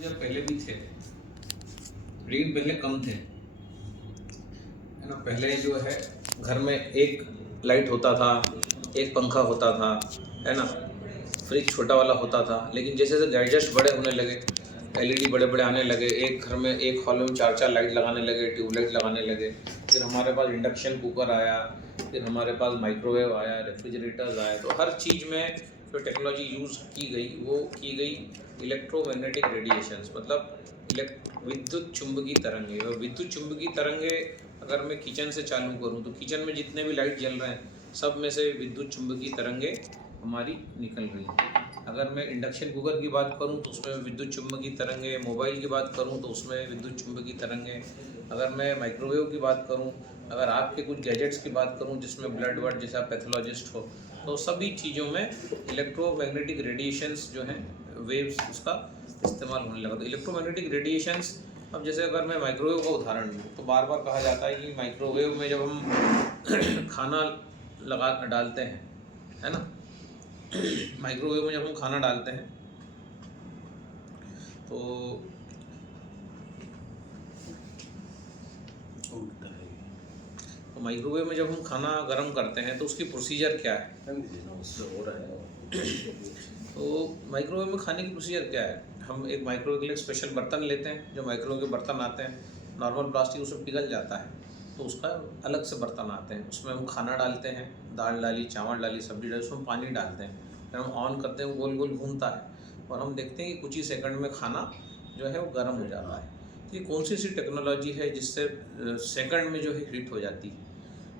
जब पहले भी थे लेकिन पहले कम थे, है ना। पहले जो है घर में एक लाइट होता था, एक पंखा होता था, है ना। फ्रिज छोटा वाला होता था। लेकिन जैसे जैसे गैजेट्स बड़े होने लगे, एलईडी बड़े बड़े आने लगे, एक घर में एक हॉल में चार चार लाइट लगाने लगे, ट्यूबलाइट लगाने लगे। फिर हमारे पास इंडक्शन कुकर आया, फिर हमारे पास माइक्रोवेव आया, रेफ्रिजरेटर्स आए। तो हर चीज़ में जो टेक्नोलॉजी यूज़ की गई वो की गई इलेक्ट्रोमैग्नेटिक रेडिएशंस, मतलब विद्युत चुंबकीय तरंगे। और विद्युत चुंबकीय तरंगे अगर मैं किचन से चालू करूं तो किचन में जितने भी लाइट जल रहे हैं सब में से विद्युत चुंबकीय तरंगे हमारी निकल रही हैं। अगर मैं इंडक्शन कुकर की बात करूं तो उसमें विद्युत चुंबकीय तरंगे, मोबाइल की बात करूं तो उसमें विद्युत चुंबकीय तरंगे, अगर मैं माइक्रोवेव की बात करूं, अगर आपके कुछ गैजेट्स की बात करूं जिसमें ब्लड वर्ड जैसा पैथोलॉजिस्ट हो, तो सभी चीज़ों में इलेक्ट्रोमैग्नेटिक रेडिएशंस जो हैं, वेव्स, उसका इस्तेमाल होने लगा। तो इलेक्ट्रोमैग्नेटिक रेडिएशंस, अब जैसे अगर मैं माइक्रोवेव का उदाहरण दूँ तो बार बार कहा जाता है कि माइक्रोवेव में जब हम खाना लगा डालते हैं, है ना, माइक्रोवेव में जब हम खाना डालते हैं तो माइक्रोवेव में जब हम खाना गर्म करते हैं तो उसकी प्रोसीजर क्या है। हो रहा है। तो माइक्रोवेव में खाने की प्रोसीजर क्या है, हम एक माइक्रोवेव के लिए स्पेशल बर्तन लेते हैं। जो माइक्रोवेव के बर्तन आते हैं, नॉर्मल प्लास्टिक उसमें पिघल जाता है, तो उसका अलग से बर्तन आते हैं। उसमें हम खाना डालते हैं, दाल डाली, चावल डाली, सब्जी डाली, उसमें पानी डालते हैं, फिर हम ऑन करते हैं, वो गोल गोल घूमता है और हम देखते हैं कि कुछ ही सेकंड में खाना जो है वो गर्म हो जाता है। तो ये कौन सी ऐसी टेक्नोलॉजी है जिससे सेकंड में जो है हीट हो जाती है।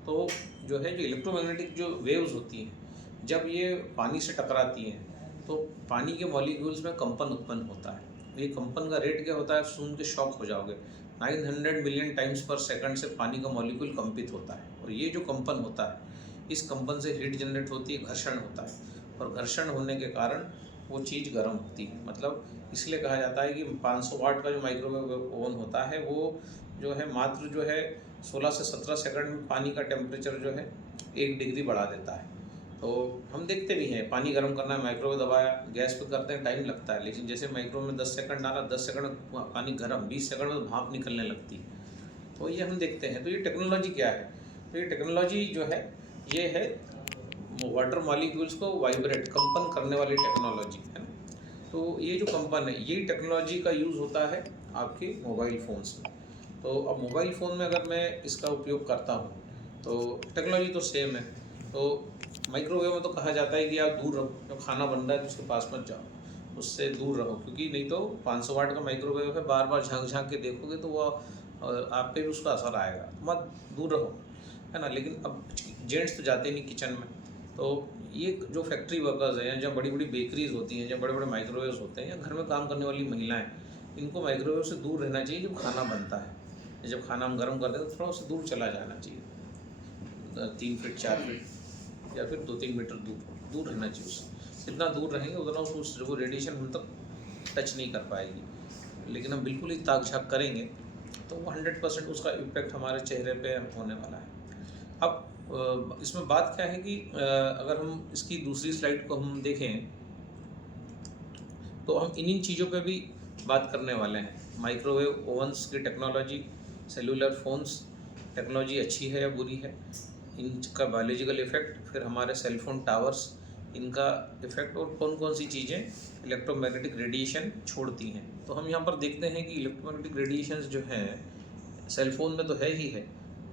तो जो है जो इलेक्ट्रोमैग्नेटिक जो वेव्स होती हैं, जब ये पानी से टकराती हैं तो पानी के मॉलिक्यूल्स में कंपन उत्पन्न होता है। ये कंपन का रेट क्या होता है, सुन के शॉक हो जाओगे। 900 मिलियन टाइम्स पर सेकंड से पानी का मॉलिक्यूल कंपित होता है, और ये जो कंपन होता है, इस कंपन से हीट जनरेट होती है, घर्षण होता है, और घर्षण होने के कारण वो चीज़ गर्म होती है। मतलब इसलिए कहा जाता है कि 500 वाट का जो माइक्रोवेव ओवन होता है वो जो है मात्र जो है 16 से 17 सेकंड में पानी का टेम्परेचर जो है 1 डिग्री बढ़ा देता है। तो हम देखते भी हैं, पानी गर्म करना है, माइक्रोवेव दबाया, गैस पे करते हैं, टाइम लगता है। लेकिन जैसे माइक्रोवेव में 10 सेकंड डाला, 10 सेकंड में पानी गर्म, 20 सेकंड में तो भाप निकलने लगती है। तो ये हम देखते हैं। तो ये टेक्नोलॉजी क्या है, तो ये टेक्नोलॉजी जो है ये है वाटर मॉलिक्यूल्स को वाइब्रेट, कंपन करने वाली टेक्नोलॉजी, है ना। तो ये जो कंपन है, ये टेक्नोलॉजी का यूज़ होता है आपके मोबाइल फ़ोन्स में। तो अब मोबाइल फ़ोन में अगर मैं इसका उपयोग करता हूँ तो टेक्नोलॉजी तो सेम है। तो माइक्रोवेव में तो कहा जाता है कि आप दूर रहो, जब खाना बन रहा है तो उसके पास मत जाओ, उससे दूर रहो, क्योंकि नहीं तो 500 वाट का माइक्रोवेव है, बार बार झाँक झाँक के देखोगे तो वो आप पे भी उसका असर आएगा, मत दूर रहो, है ना। लेकिन अब जेंट्स तो जाते नहीं किचन में, तो ये जो फैक्ट्री वर्कर्स हैं, या जहाँ बड़ी बड़ी बेकरीज होती हैं, जहाँ बड़े बड़े माइक्रोवेव्स होते हैं, या घर में काम करने वाली महिलाएं, इनको माइक्रोवेव से दूर रहना चाहिए जब खाना बनता है। जब खाना हम गर्म करते हैं तो थोड़ा उससे दूर चला जाना चाहिए, 3 फीट 4 फीट या फिर 2-3 मीटर दूर रहना चाहिए उससे। जितना दूर रहेंगे उतना वो रेडिएशन हम तक टच नहीं कर पाएगी। लेकिन हम बिल्कुल ही ताक झाँक करेंगे तो वो 100% उसका इम्पैक्ट हमारे चेहरे पे होने वाला है। अब इसमें बात क्या है कि अगर हम इसकी दूसरी स्लाइड को हम देखें तो हम इन्हीं चीज़ों पे भी बात करने वाले हैं। माइक्रोवेव ओवंस की टेक्नोलॉजी, सेलुलर फ़ोन्स टेक्नोलॉजी अच्छी है या बुरी है, इनका बायोलॉजिकल इफ़ेक्ट, फिर हमारे सेलफोन टावर्स, इनका इफ़ेक्ट, और कौन कौन सी चीज़ें इलेक्ट्रोमैग्नेटिक रेडिएशन छोड़ती हैं। तो हम यहाँ पर देखते हैं कि इलेक्ट्रोमैग्नेटिक रेडिएशंस जो हैं सेलफोन में तो है ही है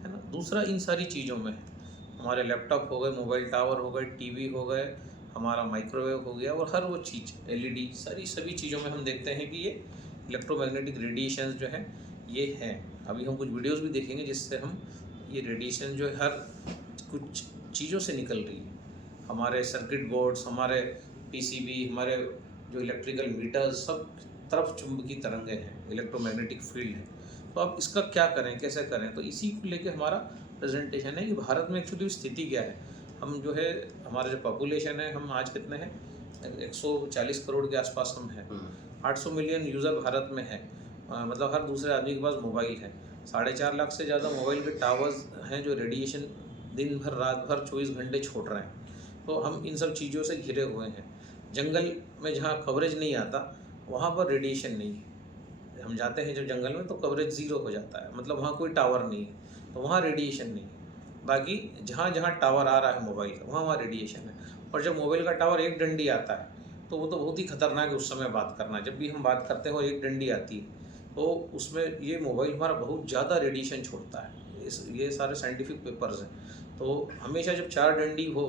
ना। दूसरा इन सारी चीज़ों में हमारे लैपटॉप हो गए, मोबाइल टावर हो गए, टीवी हो गए, हमारा माइक्रोवेव हो गया, और हर वो चीज़ एलईडी, सभी चीज़ों में हम देखते हैं कि ये इलेक्ट्रोमैग्नेटिक रेडिएशंस जो है ये हैं। अभी हम कुछ वीडियोस भी देखेंगे जिससे हम ये रेडिएशन जो है हर कुछ चीज़ों से निकल रही है। हमारे सर्किट बोर्ड्स, हमारे पीसीबी, हमारे जो इलेक्ट्रिकल मीटर्स, सब तरफ चुंबकीय तरंगे हैं, इलेक्ट्रोमैग्नेटिक फील्ड है। तो अब इसका क्या करें, कैसे करें, तो इसी को लेके हमारा प्रेजेंटेशन है कि भारत में एक्चुअली स्थिति क्या है। हम जो है हमारा जो पॉपुलेशन है, हम आज कितने हैं, 140 करोड़ के आसपास हम हैं। 800 मिलियन यूज़र भारत में है, मतलब हर दूसरे आदमी के पास मोबाइल है। 4.5 लाख से ज़्यादा मोबाइल के टावर्स हैं जो रेडिएशन दिन भर रात भर 24 घंटे छोड़ रहे हैं। तो हम इन सब चीज़ों से घिरे हुए हैं। जंगल में जहाँ कवरेज नहीं आता वहाँ पर रेडिएशन नहीं है, हम जाते हैं जब जंगल में तो कवरेज ज़ीरो हो जाता है, मतलब वहाँ कोई टावर नहीं है, तो वहाँ रेडिएशन नहीं है। बाकी जहाँ जहाँ टावर आ रहा है मोबाइल का, वहाँ वहाँ रेडिएशन है। और जब मोबाइल का टावर एक डंडी आता है तो वो तो बहुत ही खतरनाक है उस समय बात करना। जब भी हम बात करते हैं और एक डंडी आती है तो उसमें ये मोबाइल हमारा बहुत ज़्यादा रेडिएशन छोड़ता है। ये सारे साइंटिफिक पेपर्स हैं। तो हमेशा जब 4 डंडी हो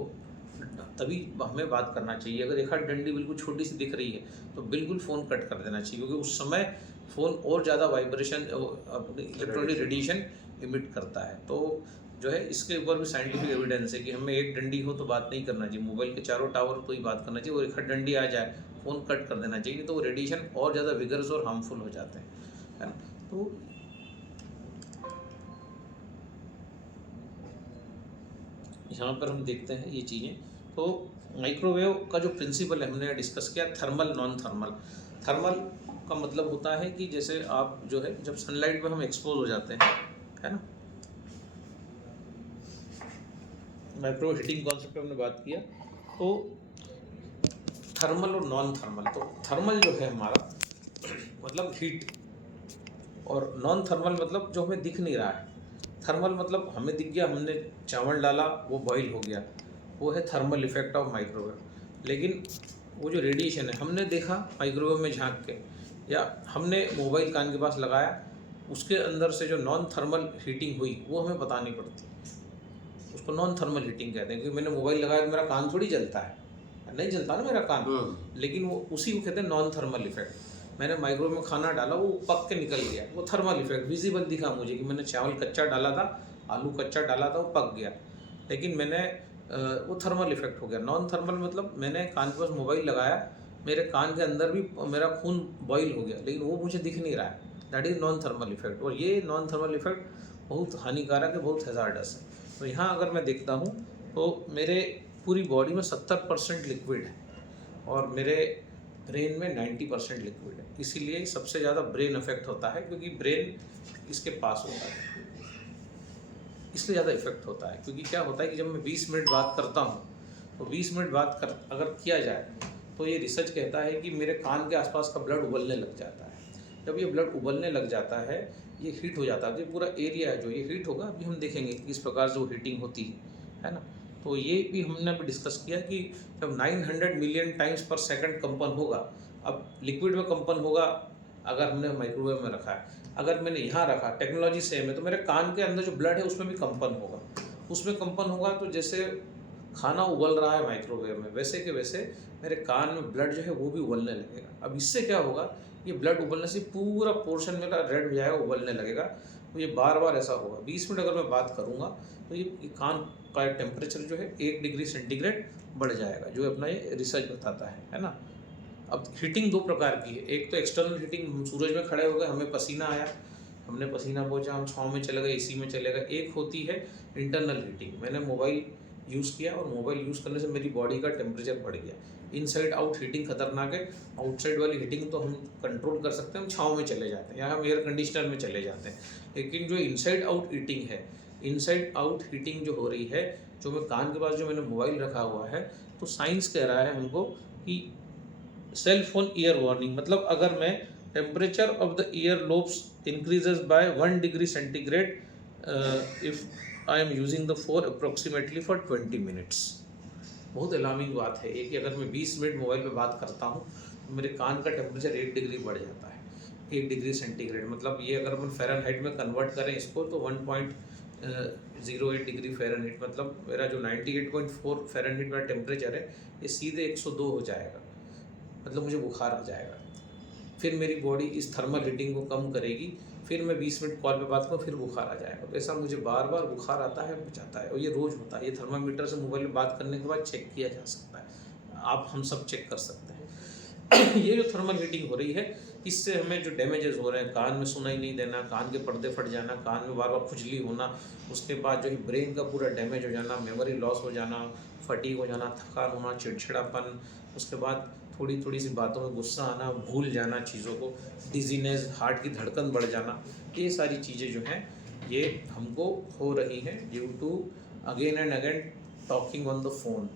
तभी हमें बात करना चाहिए। अगर एक आध डंडी बिल्कुल छोटी सी दिख रही है तो बिल्कुल फ़ोन कट कर देना चाहिए, क्योंकि उस समय फ़ोन और ज़्यादा वाइब्रेशन इलेक्ट्रॉनिक रेडिएशन इमिट करता है। तो जो है इसके ऊपर भी साइंटिफिक एविडेंस है कि हमें एक डंडी हो तो बात नहीं करना चाहिए, मोबाइल के चारों टावर तो ही बात करना चाहिए। और एक आध डंडी आ जाए फ़ोन कट कर देना चाहिए, तो वो रेडिएशन और ज़्यादा विगरस और हार्मफुल हो जाते हैं, है ना। तो यहाँ पर हम देखते हैं ये चीज़ें। तो माइक्रोवेव का जो प्रिंसिपल है हमने डिस्कस किया, थर्मल नॉन थर्मल। थर्मल का मतलब होता है कि जैसे आप जो है जब सनलाइट में हम एक्सपोज हो जाते हैं, है ना, माइक्रो हीटिंग कॉन्सेप्ट पे हमने बात किया। तो थर्मल और नॉन थर्मल, तो थर्मल जो है हमारा मतलब हीट, और नॉन थर्मल मतलब जो हमें दिख नहीं रहा है। थर्मल मतलब हमें दिख गया, हमने चावल डाला वो बॉईल हो गया, वो है थर्मल इफेक्ट ऑफ माइक्रोवेव। लेकिन वो जो रेडिएशन है हमने देखा माइक्रोवेव में झांक के, या हमने मोबाइल कान के पास लगाया, उसके अंदर से जो नॉन थर्मल हीटिंग हुई वो हमें पता नहीं पड़ती। उसको नॉन थर्मल हीटिंग कहते हैं, क्योंकि मैंने मोबाइल लगाया तो मेरा कान थोड़ी जलता है, नहीं जलता ना मेरा कान, लेकिन वो उसी को कहते हैं नॉन थर्मल इफेक्ट। मैंने माइक्रोवेव में खाना डाला, वो पक के निकल गया, वो थर्मल इफेक्ट विजिबल दिखा मुझे कि मैंने चावल कच्चा डाला था, आलू कच्चा डाला था, वो पक गया, लेकिन मैंने वो थर्मल इफेक्ट हो गया। नॉन थर्मल मतलब मैंने कान के पास मोबाइल लगाया, मेरे कान के अंदर भी मेरा खून बॉईल हो गया, लेकिन वो मुझे दिख नहीं रहा है, that is non thermal effect. और ये नॉन थर्मल इफेक्ट बहुत हानिकारक है, बहुत हैज़ार्डस है। तो यहाँ अगर मैं देखता हूँ तो मेरे पूरी बॉडी में 70% लिक्विड है और मेरे ब्रेन में 90% लिक्विड है, इसीलिए सबसे ज़्यादा ब्रेन अफेक्ट होता है, क्योंकि ब्रेन इसके पास होता है, इसलिए ज़्यादा इफेक्ट होता है। क्योंकि क्या होता है कि जब मैं 20 मिनट बात करता हूँ तो 20 मिनट बात कर अगर किया जाए तो ये रिसर्च कहता है कि मेरे कान के आसपास का ब्लड उबलने लग जाता है। जब ये ब्लड उबलने लग जाता है, ये हीट हो जाता है, तो ये पूरा एरिया है जो ये हीट होगा, अभी हम देखेंगे किस प्रकार से वो हीटिंग होती है ना। तो ये भी हमने अभी डिस्कस किया कि जब 900 मिलियन टाइम्स पर सेकंड कंपन होगा, अब लिक्विड में कंपन होगा अगर हमने माइक्रोवेव में रखा है, अगर मैंने यहाँ रखा, टेक्नोलॉजी सेम है, तो मेरे कान के अंदर जो ब्लड है उसमें भी कंपन होगा। उसमें कंपन होगा तो जैसे खाना उबल रहा है माइक्रोवेव में, वैसे के वैसे मेरे कान में ब्लड जो है वो भी उबलने लगेगा। अब इससे क्या होगा, ये ब्लड उबलने से पूरा पोर्शन मेरा रेड हो जाएगा, उबलने लगेगा। तो ये बार बार ऐसा होगा। 20 मिनट अगर मैं बात करूँगा तो ये कान का टेम्परेचर जो है 1 डिग्री सेंटीग्रेड बढ़ जाएगा, जो अपना ये रिसर्च बताता है ना। अब हीटिंग 2 प्रकार की है, एक तो एक्सटर्नल हीटिंग, हम सूरज में खड़े हो गए, हमें पसीना आया, हमने पसीना पहुंचा, हम छाँव में चले गए, एसी में चले गए। एक होती है इंटरनल हीटिंग, मैंने मोबाइल यूज़ किया और मोबाइल यूज़ करने से मेरी बॉडी का टेम्परेचर बढ़ गया। इनसाइड आउट हीटिंग खतरनाक है। आउटसाइड वाली हीटिंग तो हम कंट्रोल कर सकते हैं, हम छाँव में चले जाते हैं या हम एयर कंडीशनर में चले जाते हैं। लेकिन जो इनसाइड आउट हीटिंग है, इनसाइड आउट हीटिंग जो हो रही है, जो मैं कान के पास जो मैंने मोबाइल रखा हुआ है, तो साइंस कह रहा है हमको कि सेल फोन ईयर वार्निंग, मतलब अगर मैं temperature of the year lobes increases by 1 degree centigrade if I am using the phone approximately for 20 minutes. बहुत अलार्मिंग बात है ये कि अगर मैं 20 मिनट मोबाइल पे बात करता हूँ तो मेरे कान का टेम्परेचर 1 डिग्री बढ़ जाता है, 1 डिग्री सेंटीग्रेड। मतलब ये अगर अपन फ़ारेनहाइट में कन्वर्ट करें इसको तो 1.08 डिग्री फ़ारेनहाइट, मतलब मेरा जो 98.4 फ़ारेनहाइट मेरा टेम्परेचर है, ये सीधे 102 हो जाएगा, मतलब मुझे बुखार आ जाएगा। फिर मेरी बॉडी इस थर्मल हीटिंग को कम करेगी, फिर मैं 20 मिनट कॉल पे बात करूँ, फिर बुखार आ जाएगा। तो ऐसा मुझे बार बार बुखार आता है, बचाता है, और ये रोज़ होता है। ये थर्मामीटर से मोबाइल में बात करने के बाद चेक किया जा सकता है, आप हम सब चेक कर सकते हैं। ये जो थर्मल हीटिंग हो रही है, इससे हमें जो डैमेजेस हो रहे हैं, कान में सुनाई नहीं देना, कान के पर्दे फट जाना, कान में बार बार खुजली होना, उसके बाद जो है ब्रेन का पूरा डैमेज हो जाना, मेमोरी लॉस हो जाना, फटीग हो जाना, थकान होना, चिड़चिड़ापन, उसके बाद थोड़ी थोड़ी सी बातों में गुस्सा आना, भूल जाना चीज़ों को, डिजीनेस, हार्ट की धड़कन बढ़ जाना, ये सारी चीज़ें जो हैं ये हमको हो रही हैं due to again and again talking on the phone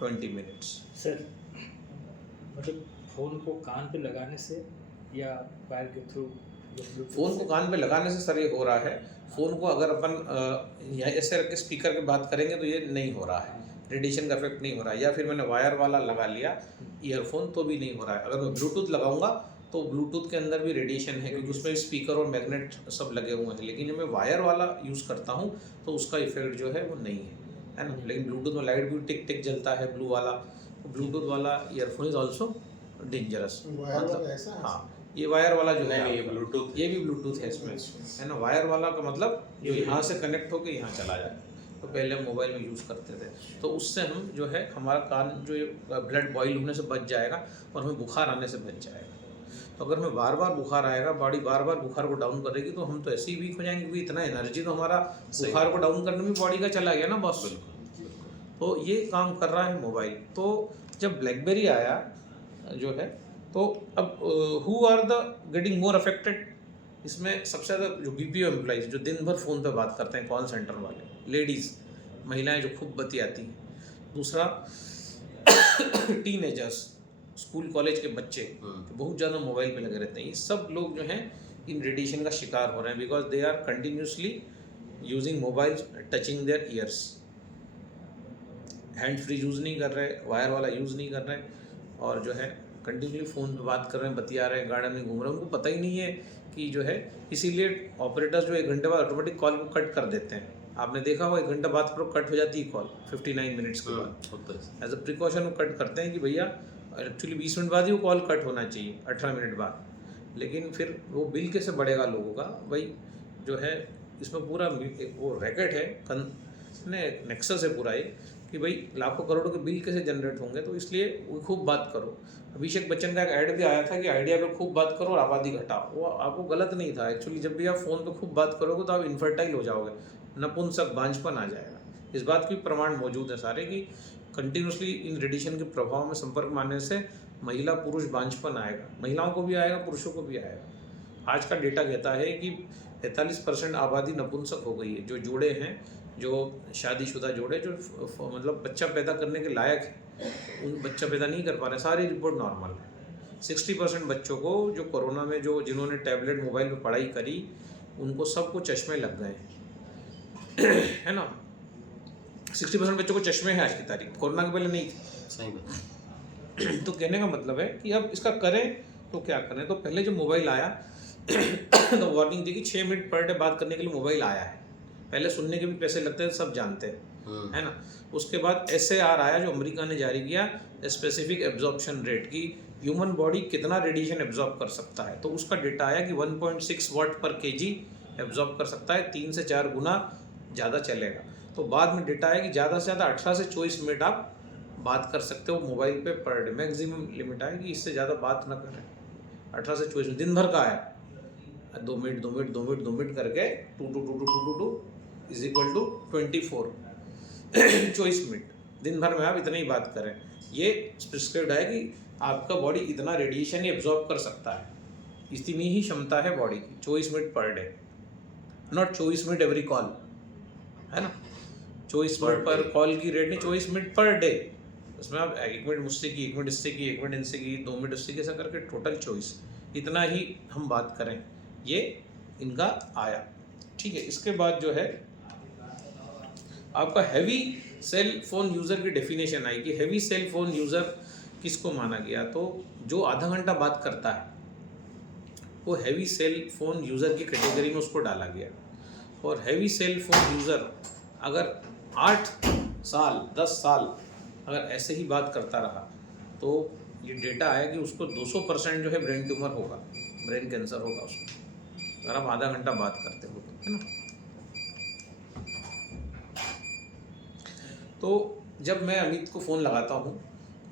20 minutes. Sir मतलब फ़ोन को कान पे लगाने से या वायर के थ्रू? फ़ोन को कान पे लगाने से सर ये हो रहा है। फ़ोन को अगर अपन या ऐसे रख के स्पीकर पे बात करेंगे तो ये नहीं हो रहा है, रेडिएशन का इफेक्ट नहीं हो रहा है। या फिर मैंने वायर वाला लगा लिया ईयरफोन तो भी नहीं हो रहा है। अगर मैं ब्लूटूथ लगाऊंगा तो ब्लूटूथ के अंदर भी रेडिएशन है, क्योंकि उसमें स्पीकर और मैग्नेट सब लगे हुए हैं। लेकिन जब मैं वायर वाला यूज़ करता हूँ तो उसका इफेक्ट जो है वो नहीं है ना। लेकिन ब्लूटूथ में लाइट भी टिक टिक जलता है ब्लू वाला। तो ब्लूटूथ वाला ईयरफोन इज़ ऑल्सो डेंजरस। मतलब हाँ, ये वायर वाला जो है ये ब्लूटूथ, ये भी ब्लूटूथ है इसमें, है ना। वायर वाला का मतलब जो यहाँ से कनेक्ट होकर यहाँ चला जाए। तो पहले हम मोबाइल में यूज़ करते थे, तो उससे हम जो है हमारा कान जो ये ब्लड बॉयल होने से बच जाएगा और हमें बुखार आने से बच जाएगा। तो अगर हमें बार बार बुखार आएगा, बॉडी बार बार बुखार को डाउन करेगी, तो हम तो ऐसे ही वीक हो जाएंगे, क्योंकि इतना एनर्जी तो हमारा बुखार को डाउन करने में बॉडी का चला गया ना बॉस। तो ये काम कर रहा है मोबाइल। तो जब ब्लैकबेरी आया जो है, तो अब who are the getting more affected, इसमें सबसे ज़्यादा जो BPO एम्प्लॉइज जो दिन भर फ़ोन पे बात करते हैं, कॉल सेंटर वाले, लेडीज़, महिलाएं जो खूब बतियाती हैं। दूसरा टीनेजर्स, स्कूल कॉलेज के बच्चे बहुत ज़्यादा मोबाइल पे लगे रहते हैं। ये सब लोग जो हैं इन रेडिएशन का शिकार हो रहे हैं, because they are continuously using mobile, touching their ears. Hand free use नहीं कर रहे, वायर वाला यूज़ नहीं कर रहे, और जो है कंटिन्यूसली फ़ोन पे बात कर रहे हैं, बतिया रहे हैं, गार्डन में घूम रहे हैं। उनको पता ही नहीं है कि जो है, इसीलिए ऑपरेटर्स जो 1 घंटे बाद ऑटोमेटिक कॉल को कट कर देते हैं। आपने देखा होगा 1 घंटा बाद करो कट हो जाती है कॉल 59 मिनट्स के बाद। एज अ प्रिकॉशन वो कट करते हैं कि भैया एक्चुअली 20 मिनट बाद ही वो कॉल कट होना चाहिए, 18 मिनट बाद। लेकिन फिर वो बिल कैसे बढ़ेगा लोगों का भाई, जो है इसमें पूरा एक वो रैकेट है, नेक्सस है पूरा ये, कि भाई लाखों करोड़ों के बिल कैसे जनरेट होंगे। तो इसलिए वो खूब बात करो। अभिषेक बच्चन का एक ऐड भी आया था कि आइडिया पे खूब बात करो और आबादी घटाओ। वो आपको गलत नहीं था एक्चुअली। जब भी आप फ़ोन पे खूब बात करोगे तो आप इनफर्टाइल हो जाओगे, नपुंसक, बांझपन आ जाएगा। इस बात की प्रमाण मौजूद है सारे कि कंटिन्यूसली इन रेडिएशन के प्रभाव में संपर्क में आने से महिला पुरुष बांझपन आएगा। महिलाओं को भी आएगा, पुरुषों को भी आएगा। आज का डेटा कहता है कि 43% आबादी नपुंसक हो गई है। जो जोड़े हैं, जो शादीशुदा जोड़े, जो मतलब बच्चा पैदा करने के लायक है, उन बच्चा पैदा नहीं कर पा रहे, सारी रिपोर्ट नॉर्मल है। 60% बच्चों को जो कोरोना में जो जिन्होंने टैबलेट मोबाइल पे पढ़ाई करी, उनको सबको चश्मे लग गए है ना। 60% बच्चों को चश्मे हैं आज की तारीख, कोरोना के पहले नहीं थे। सही बात। तो कहने का मतलब है कि अब इसका करें तो क्या करें। तो पहले जो मोबाइल आया तो वार्निंग दी कि 6 मिनट पर डे बात करने के लिए मोबाइल आया है। पहले सुनने के भी पैसे लगते थे, सब जानते हैं, है ना। उसके बाद SAR आया जो अमेरिका ने जारी किया, स्पेसिफिक एब्जॉर्प्शन रेट, की ह्यूमन बॉडी कितना रेडिएशन एब्जॉर्ब कर सकता है। तो उसका डेटा आया कि 1.6 वाट पर kg एब्जॉर्ब कर सकता है, 3 से 4 गुना ज़्यादा चलेगा। तो बाद में डेटा आया कि ज़्यादा से ज़्यादा 18 से 24 मिनट आप बात कर सकते हो मोबाइल पे पर डे। मैक्सिमम लिमिट आया कि इससे ज़्यादा बात ना करें। 18 से 24 दिन भर का आया, 2 मिनट 2 मिनट 2 मिनट 2 मिनट करके 2 इज इक्वल टू 24 24 मिनट दिन भर में आप इतनी ही बात करें। ये प्रिस्क्राइब्ड है कि आपका बॉडी इतना रेडिएशन एब्जॉर्ब कर सकता है, इतनी ही क्षमता है बॉडी की, 24 minute per day, not 24 minute every call, है ना। 24 मिनट पर कॉल की रेट नहीं, 24 मिनट पर डे। उसमें आप 1 मिनट मुझसे की, 1 मिनट इससे की, 1 मिनट इनसे की, 2 मिनट इससे की, ऐसा करके टोटल 24, इतना ही हम बात करें। ये इनका आया, ठीक है। इसके बाद जो है आपका हैवी सेल फोन यूज़र की डेफिनेशन आई कि हैवी सेल फोन यूज़र किसको माना गया। तो जो आधा घंटा बात करता है वो हैवी सेल फोन यूज़र की कैटेगरी में उसको डाला गया। और हैवी सेल फोन यूज़र अगर 8 साल 10 साल अगर ऐसे ही बात करता रहा तो ये डेटा आया कि उसको 200% जो है ब्रेन ट्यूमर होगा, ब्रेन कैंसर होगा उसको, अगर आप आधा घंटा बात करते हो तो, है ना। तो जब मैं अमित को फ़ोन लगाता हूँ,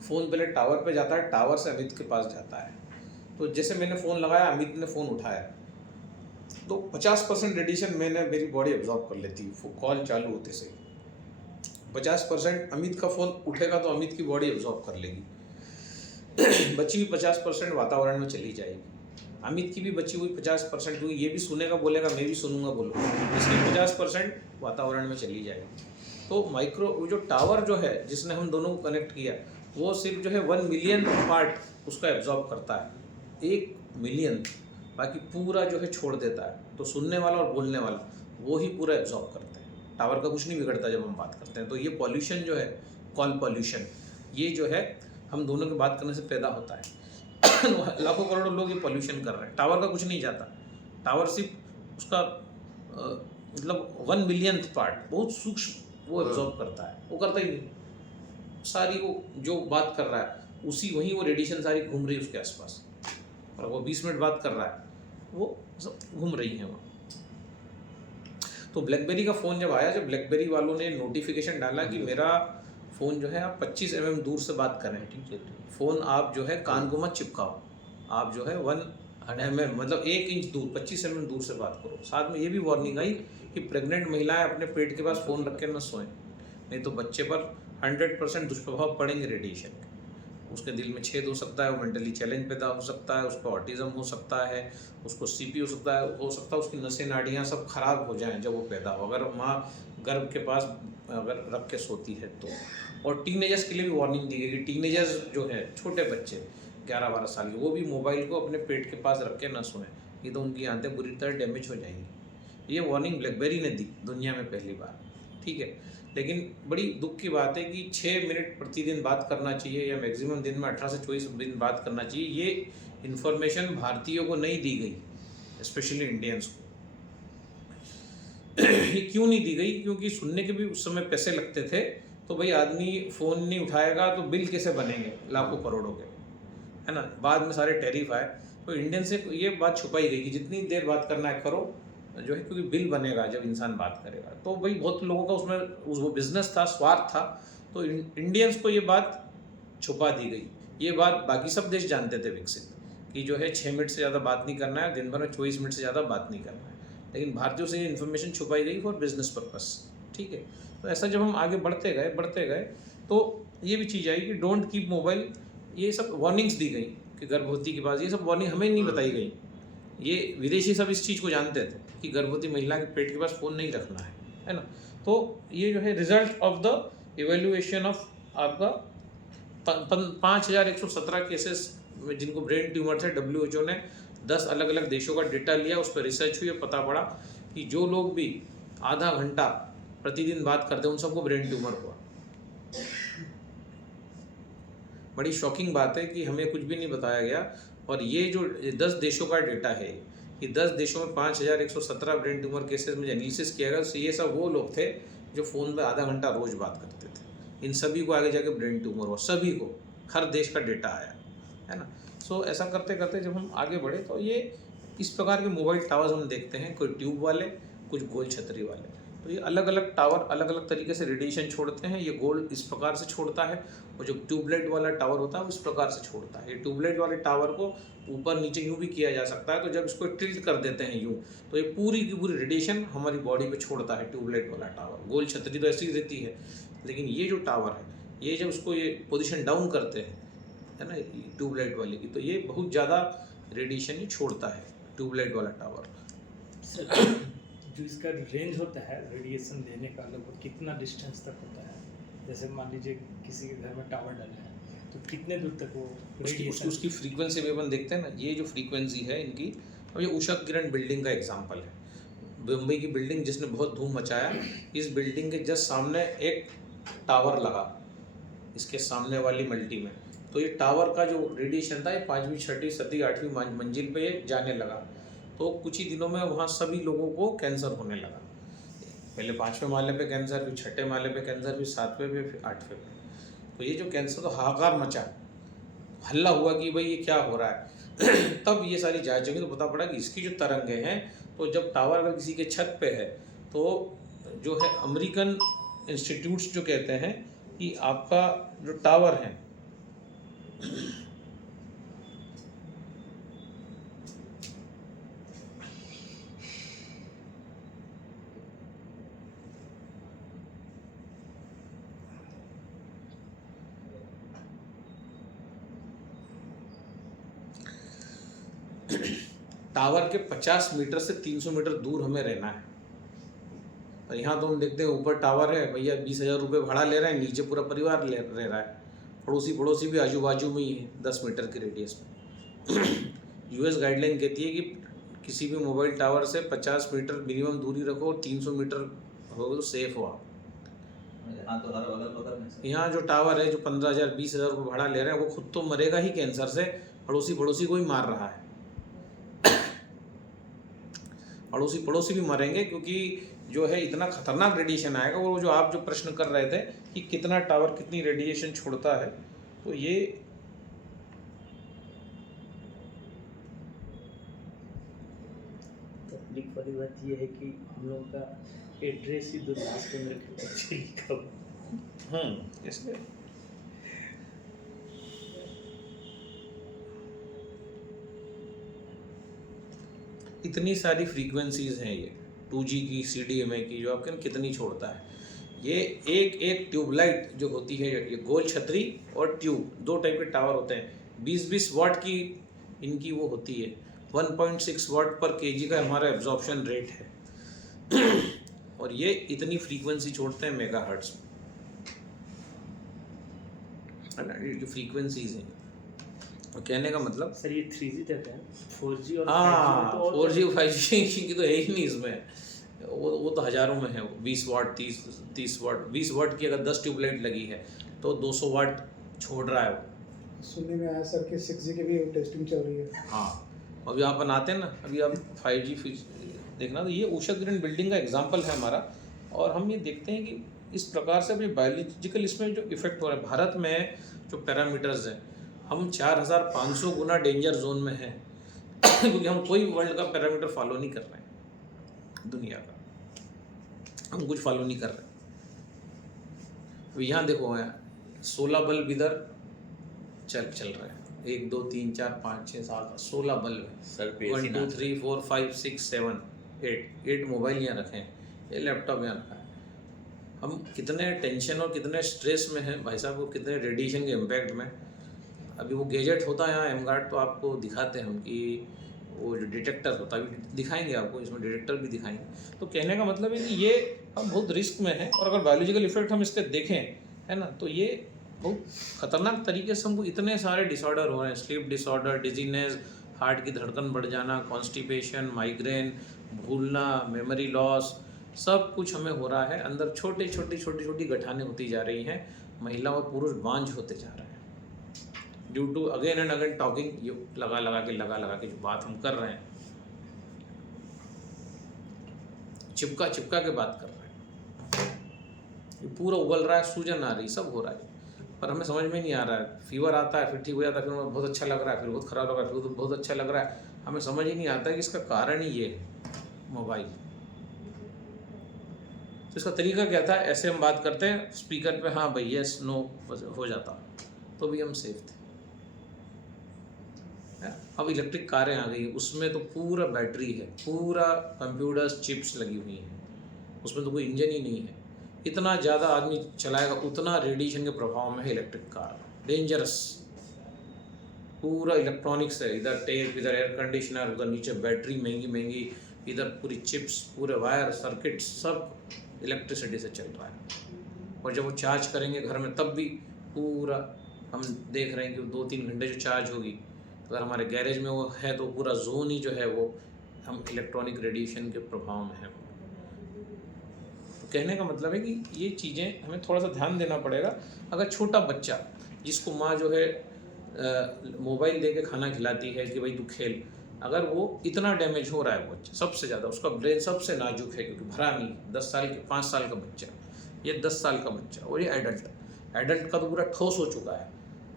फ़ोन पहले टावर पे जाता है, टावर से अमित के पास जाता है। तो जैसे मैंने फ़ोन लगाया, अमित ने फ़ोन उठाया, तो 50% रेडिएशन मेरी बॉडी एब्जॉर्ब कर लेती है कॉल चालू होते से। 50% अमित का फ़ोन उठेगा तो अमित की बॉडी एब्जॉर्ब कर लेगी। बची हुई 50% वातावरण में चली जाएगी। अमित की भी बची हुई 50% हुई, ये भी सुनेगा, बोलेगा, मैं भी सुनूंगा, बोलो, इसकी 50% वातावरण में चली जाएगी। तो माइक्रो जो टावर जो है जिसने हम दोनों को कनेक्ट किया, वो सिर्फ जो है 1 मिलियन पार्ट उसका एब्जॉर्ब करता है। 1 मिलियन, बाकी पूरा जो है छोड़ देता है। तो सुनने वाला और बोलने वाला वो ही पूरा एब्जॉर्ब करते हैं। टावर का कुछ नहीं बिगड़ता जब हम बात करते हैं। तो ये पॉल्यूशन जो है, कॉल पॉल्यूशन, ये जो है हम दोनों की बात करने से पैदा होता है। लाखों करोड़ों लोग ये पॉल्यूशन कर रहे हैं। टावर का कुछ नहीं जाता, टावर सिर्फ उसका मतलब 1 मिलियंथ पार्ट, बहुत सूक्ष्म वो एब्जॉर्ब करता है, वो करता ही नहीं। सारी वो जो बात कर रहा है उसी वहीं वो रेडिएशन सारी घूम रही है उसके आसपास, और वो 20 मिनट बात कर रहा है वो सब घूम रही है वहाँ। तो ब्लैकबेरी का फ़ोन जब आया, जब ब्लैकबेरी वालों ने नोटिफिकेशन डाला कि मेरा फ़ोन जो है आप 25 mm दूर से बात करें, ठीक है, फ़ोन आप जो है कान को मत चिपकाओ, आप जो है 1 mm मतलब 1 इंच दूर, 25 mm दूर से बात करो। साथ में ये भी वार्निंग आई कि प्रेग्नेंट महिलाएं अपने पेट के पास फ़ोन रख के न सोएं, नहीं तो बच्चे पर 100% दुष्प्रभाव पड़ेंगे रेडिएशन के। उसके दिल में छेद हो सकता है, वो मेंटली चैलेंज पैदा हो सकता है, उसको ऑटिज़म हो सकता है, उसको सीपी हो सकता है, उसकी नसें नाड़ियाँ सब खराब हो जाएं जब वो पैदा हो, अगर माँ गर्भ के पास अगर रख के सोती है तो। और टीनेजर्स के लिए भी वार्निंग दी गई कि टीनेजर्स जो है, छोटे बच्चे 11-12 साल के, वो भी मोबाइल को अपने पेट के पास रख के ना सोएं, नहीं तो उनकी आंखें बुरी तरह डैमेज हो जाएंगी। ये वार्निंग ब्लैकबेरी ने दी दुनिया में पहली बार, ठीक है। लेकिन बड़ी दुख की बात है कि 6 मिनट प्रतिदिन बात करना चाहिए, या मैक्सिमम दिन में 18 से 24 दिन बात करना चाहिए, ये इन्फॉर्मेशन भारतीयों को नहीं दी गई, स्पेशली इंडियंस को। ये क्यों नहीं दी गई? क्योंकि सुनने के भी उस समय पैसे लगते थे, तो भाई आदमी फ़ोन नहीं उठाएगा तो बिल कैसे बनेंगे लाखों करोड़ों के, है ना। बाद में सारे टैरिफ आए, तो इंडियन से ये बात छुपाई गई कि जितनी देर बात करना है करो जो है, क्योंकि बिल बनेगा जब इंसान बात करेगा। तो भाई बहुत लोगों का उसमें वो बिजनेस था, स्वार्थ था, तो इंडियंस को ये बात छुपा दी गई। ये बात बाकी सब देश जानते थे विकसित, कि जो है 6 मिनट से ज़्यादा बात नहीं करना है, दिन भर में 24 मिनट से ज़्यादा बात नहीं करना है, लेकिन भारतीयों से ये इन्फॉर्मेशन छुपाई गई फॉर बिजनेस पर्पस, ठीक है। तो ऐसा जब हम आगे बढ़ते गए तो ये भी चीज़ आई कि डोंट कीप मोबाइल, ये सब वार्निंग्स दी गई कि गर्भवती के पास, ये सब वार्निंग हमें नहीं बताई गई। ये विदेशी सब इस चीज़ को जानते थे कि गर्भवती महिला के पेट के पास फ़ोन नहीं रखना है ना। तो ये जो है result of the evaluation of आपका 5117 केसेस में जिनको ब्रेन ट्यूमर थे, WHO ने 10 अलग अलग देशों का डेटा लिया, उस पर रिसर्च हुई और पता पड़ा कि जो लोग भी आधा घंटा प्रतिदिन बात करते हैं उन सबको ब्रेन ट्यूमर हुआ। बड़ी शॉकिंग बात है कि हमें कुछ भी नहीं बताया गया। और ये जो 10 देशों का डेटा है कि 10 देशों में 5117 ब्रेन ट्यूमर केसेस में एनालिसिस किया गया, तो ये सब वो लोग थे जो फ़ोन पे आधा घंटा रोज़ बात करते थे। इन सभी को आगे जाके ब्रेन ट्यूमर हुआ, सभी को, हर देश का डेटा आया, है ना। सो ऐसा करते करते जब हम आगे बढ़े तो ये इस प्रकार के मोबाइल टावर्स हम देखते हैं, कोई ट्यूब वाले, कुछ गोल छतरी वाले। तो ये अलग अलग टावर अलग अलग तरीके से रेडिएशन छोड़ते हैं। ये गोल इस प्रकार से छोड़ता है, और जो ट्यूबलाइट वाला टावर होता है वो इस प्रकार से छोड़ता है। ये ट्यूबलाइट वाले टावर को ऊपर नीचे यूँ भी किया जा सकता है, तो जब इसको टिल्ट कर देते हैं यूँ, तो ये पूरी की पूरी रेडिएशन हमारी बॉडी पे छोड़ता है ट्यूबलाइट वाला टावर। गोल छतरी तो ऐसी ही रहती है, लेकिन ये जो टावर है, ये जब उसको ये पोजीशन डाउन करते हैं, है ना, ट्यूबलाइट वाले की, तो ये बहुत ज़्यादा रेडिएशन ही छोड़ता है ट्यूबलाइट वाला टावर। जो इसका रेंज होता है रेडिएशन देने का, लगभग कितना डिस्टेंस तक होता है? जैसे मान लीजिए किसी के घर में टावर डाला है तो कितने दूर तक वो रेडिएशन? उसकी फ्रीक्वेंसी भी अपन देखते हैं ना, ये जो फ्रीक्वेंसी है इनकी, अब ये उषा किरण बिल्डिंग का एग्जांपल है। मुंबई की बिल्डिंग जिसने बहुत धूम मचाया, इस बिल्डिंग के जस्ट सामने एक टावर लगा, इसके सामने वाली मल्टी में। तो ये टावर का जो रेडिएशन था, ये 5वीं 6वीं 7वीं 8वीं मंजिल पे ये जाने लगा। तो कुछ ही दिनों में वहाँ सभी लोगों को कैंसर होने लगा। पहले 5वें माले पे कैंसर, फिर 6ठे माले पे कैंसर, फिर 7वें पे, फिर 8वें पे। तो ये जो कैंसर, तो हाहाकार मचा, हल्ला हुआ कि भाई ये क्या हो रहा है। तब ये सारी जांच हुई तो पता पड़ा कि इसकी जो तरंगें हैं, तो जब टावर अगर किसी के छत पे है, तो जो है अमेरिकन इंस्टीट्यूट्स जो कहते हैं कि आपका जो टावर है, टावर के 50 मीटर से 300 मीटर दूर हमें रहना है। और यहाँ तो हम देखते हैं ऊपर टावर है, भैया 20,000 रुपये भाड़ा ले रहे हैं, नीचे पूरा परिवार रह रहा है, पड़ोसी भी आजू बाजू में ही है 10 मीटर के रेडियस में। यूएस गाइडलाइन कहती है कि किसी भी मोबाइल टावर से 50 मीटर मिनिमम दूरी रखो और 300 मीटर हो तो सेफ हो आप। यहाँ तो हर अगल बगल में से। यहाँ जो टावर है जो 15,000 20,000 रुपये भाड़ा ले रहे हैं वो खुद तो मरेगा ही कैंसर से, पड़ोसी को ही मार रहा है। पड़ोसी भी मरेंगे, क्योंकि जो है इतना खतरनाक रेडिएशन आएगा। और वो जो आप जो प्रश्न कर रहे थे कि कितना टावर कितनी रेडिएशन छोड़ता है, तो ये तकलीफ वाली बात ये है कि हम लोगों का एड्रेस ही 10-15 किलोमीटर लिखा हुआ। इसलिए इतनी सारी फ्रीक्वेंसीज हैं ये 2G की, CDMA की, जो आपके कितनी छोड़ता है। ये एक ट्यूबलाइट जो होती है, ये गोल छतरी और ट्यूब, 2 टाइप के टावर होते हैं। 20-20 वाट की इनकी वो होती है। 1.6 वाट पर केजी का हमारा एब्जॉर्प्शन रेट है। और ये इतनी फ्रीक्वेंसी छोड़ते हैं मेगाहर्ट्ज में, है ना। ये जो फ्रीक्वेंसीज हैं, और कहने का मतलब सर ये 3G तक है, 4G और 5G में हाँ, तो और 4G 5G की तो है ही नहीं इसमें। वो तो हज़ारों में है। 20 वाट 30 वाट 20 वाट की अगर 10 ट्यूबलाइट लगी है तो 200 वाट छोड़ रहा है वो। सुनने में आया सर कि 6G की भी टेस्टिंग चल रही है। हाँ, अभी आप बनाते हैं ना, अभी आप 5G देखना, तो ये उषा किरण बिल्डिंग का एग्जाम्पल है हमारा। और हम ये देखते हैं कि इस प्रकार से अभी बायोलॉजिकल इसमें जो इफेक्ट हो रहा है। भारत में जो पैरामीटर्स हैं, हम 4,500 गुना डेंजर जोन में हैं। क्योंकि हम कोई वर्ल्ड का पैरामीटर फॉलो नहीं कर रहे हैं, दुनिया का हम कुछ फॉलो नहीं कर रहे। यहाँ देखो, 16 बल्ब इधर चल रहे हैं, 1 2 3 4 5 6 7 16 बल्ब है सर 1 2 3 4 5 6 7 8 मोबाइल यहाँ रखे हैं, ये लैपटॉप यहाँ रखा है। हम कितने टेंशन और कितने स्ट्रेस में हैं भाई साहब, वो कितने रेडिएशन के इम्पैक्ट में। अभी वो गैजेट होता है यहाँ एमगार्ड, तो आपको दिखाते हैं हम कि वो जो डिटेक्टर होता है, अभी दिखाएंगे आपको, इसमें डिटेक्टर भी दिखाएंगे। तो कहने का मतलब है कि ये हम बहुत रिस्क में हैं। और अगर बायोलॉजिकल इफेक्ट हम इसके देखें, है ना, तो ये बहुत खतरनाक तरीके से हमको इतने सारे डिसऑर्डर हो रहे हैं। स्लीप डिसऑर्डर, डिजीनेस, हार्ट की धड़कन बढ़ जाना, कॉन्स्टिपेशन, माइग्रेन, भूलना, मेमोरी लॉस, सब कुछ हमें हो रहा है। अंदर छोटी गठानें होती जा रही हैं। महिला और पुरुष बांझ होते जा रहे हैं due to again and again talking, ये लगा के जो बात हम कर रहे हैं, चिपका के बात कर रहे हैं। ये पूरा उबल रहा है, सूजन आ रही, सब हो रहा है, पर हमें समझ में नहीं आ रहा है। फीवर आता है, फिर ठीक हो जाता है, फिर हमें बहुत अच्छा लग रहा है, फिर बहुत ख़राब लग रहा है, फिर बहुत अच्छा लग रहा है। हमें समझ ही नहीं आता कि इसका कारण ही ये है मोबाइल। तो इसका तरीका क्या था, ऐसे हम बात करते हैं स्पीकर पे, हाँ भाई यस नो हो जाता, तो भी हम सेफ थे। अब इलेक्ट्रिक कारें आ गई, उसमें तो पूरा बैटरी है, पूरा कंप्यूटर्स चिप्स लगी हुई हैं, उसमें तो कोई इंजन ही नहीं है। इतना ज़्यादा आदमी चलाएगा उतना रेडिएशन के प्रभाव में है इलेक्ट्रिक कार, डेंजरस। पूरा इलेक्ट्रॉनिक्स है, इधर टेप, इधर एयर कंडीशनर, उधर नीचे बैटरी महंगी, इधर पूरी चिप्स, पूरे वायर सर्किट, सब इलेक्ट्रिसिटी से चल रहा है। और जब वो चार्ज करेंगे घर में, तब भी पूरा हम देख रहे हैं कि 2-3 घंटे जो चार्ज होगी, अगर हमारे गैरेज में वो है तो पूरा जोन ही जो है वो हम इलेक्ट्रॉनिक रेडिएशन के प्रभाव में है। तो कहने का मतलब है कि ये चीज़ें हमें थोड़ा सा ध्यान देना पड़ेगा। अगर छोटा बच्चा जिसको माँ जो है मोबाइल दे के खाना खिलाती है कि भाई तू खेल, अगर वो इतना डैमेज हो रहा है, वो बच्चा सबसे ज़्यादा, उसका ब्रेन सबसे नाजुक है क्योंकि भरा नहीं, 5 साल का बच्चा, ये 10 साल का बच्चा, और ये एडल्ट का तो पूरा ठोस हो चुका है,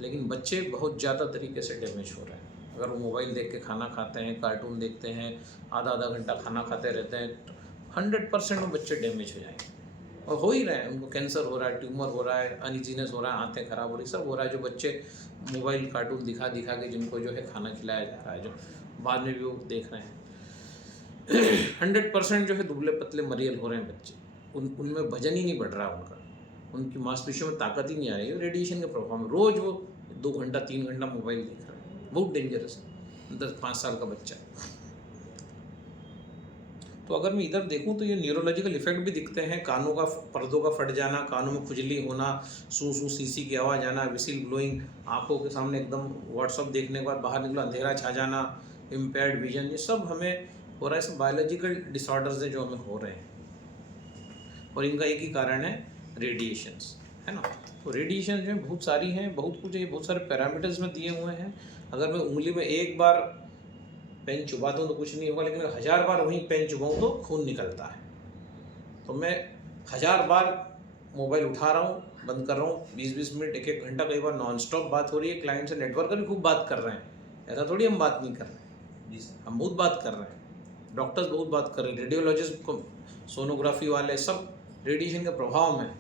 लेकिन बच्चे बहुत ज़्यादा तरीके से डैमेज हो रहे हैं। अगर वो मोबाइल देख के खाना खाते हैं, कार्टून देखते हैं, आधा घंटा खाना खाते रहते हैं, तो 100% वो बच्चे डैमेज हो जाएंगे। और हो ही रहे हैं, उनको कैंसर हो रहा है, ट्यूमर हो रहा है, अनइजीनेस हो रहा है, आंतें खराब हो रही, सब हो रहा है। जो बच्चे मोबाइल कार्टून दिखा के जिनको जो है खाना खिलाया जा रहा है, जो बाद में भी वो देख रहे हैं, 100% जो है दुबले पतले मरियल हो रहे हैं बच्चे। उनमें वजन ही नहीं बढ़ रहा उनका, उनकी मांसपेशियों में ताकत ही नहीं आ रही है। रेडिएशन के प्रभाव में रोज़ वो 2 घंटा 3 घंटा मोबाइल देख रहा है, बहुत डेंजरस है, 10-5 साल का बच्चा। तो अगर मैं इधर देखूं तो ये न्यूरोलॉजिकल इफेक्ट भी दिखते हैं। कानों का पर्दों का फट जाना, कानों में खुजली होना, सू सीसी की आवाज़ आना, विसिल ब्लोइंग, आंखों के सामने एकदम व्हाट्सअप देखने के बाद बाहर निकला अंधेरा छा जाना, इम्पेयर्ड विजन, ये सब हमें हो रहा है। सब बायोलॉजिकल डिसऑर्डर्स हैं जो हमें हो रहे हैं, और इनका एक ही कारण है रेडिएशंस, है ना। तो रेडिएशन जो है बहुत सारी हैं, बहुत कुछ है, बहुत सारे पैरामीटर्स में दिए हुए हैं। अगर मैं उंगली में एक बार पेन चुबा दूँ तो कुछ नहीं होगा, लेकिन 1000 बार वहीं पेन चुबाऊँ तो खून निकलता है। तो मैं 1000 बार मोबाइल उठा रहा हूँ, बंद कर रहा हूँ, 20-20 मिनट, 1-1 घंटा, कई बार नॉन स्टॉप बात हो रही है क्लाइंट से, नेटवर्कर भी खूब बात कर रहे हैं, ऐसा थोड़ी हम बात नहीं कर रहे हैं जी सर। हम बहुत बात कर रहे हैं, डॉक्टर्स बहुत बात कर रहे हैं, रेडियोलॉजिस्ट को, सोनोग्राफी वाले सब रेडिएशन के प्रभाव में।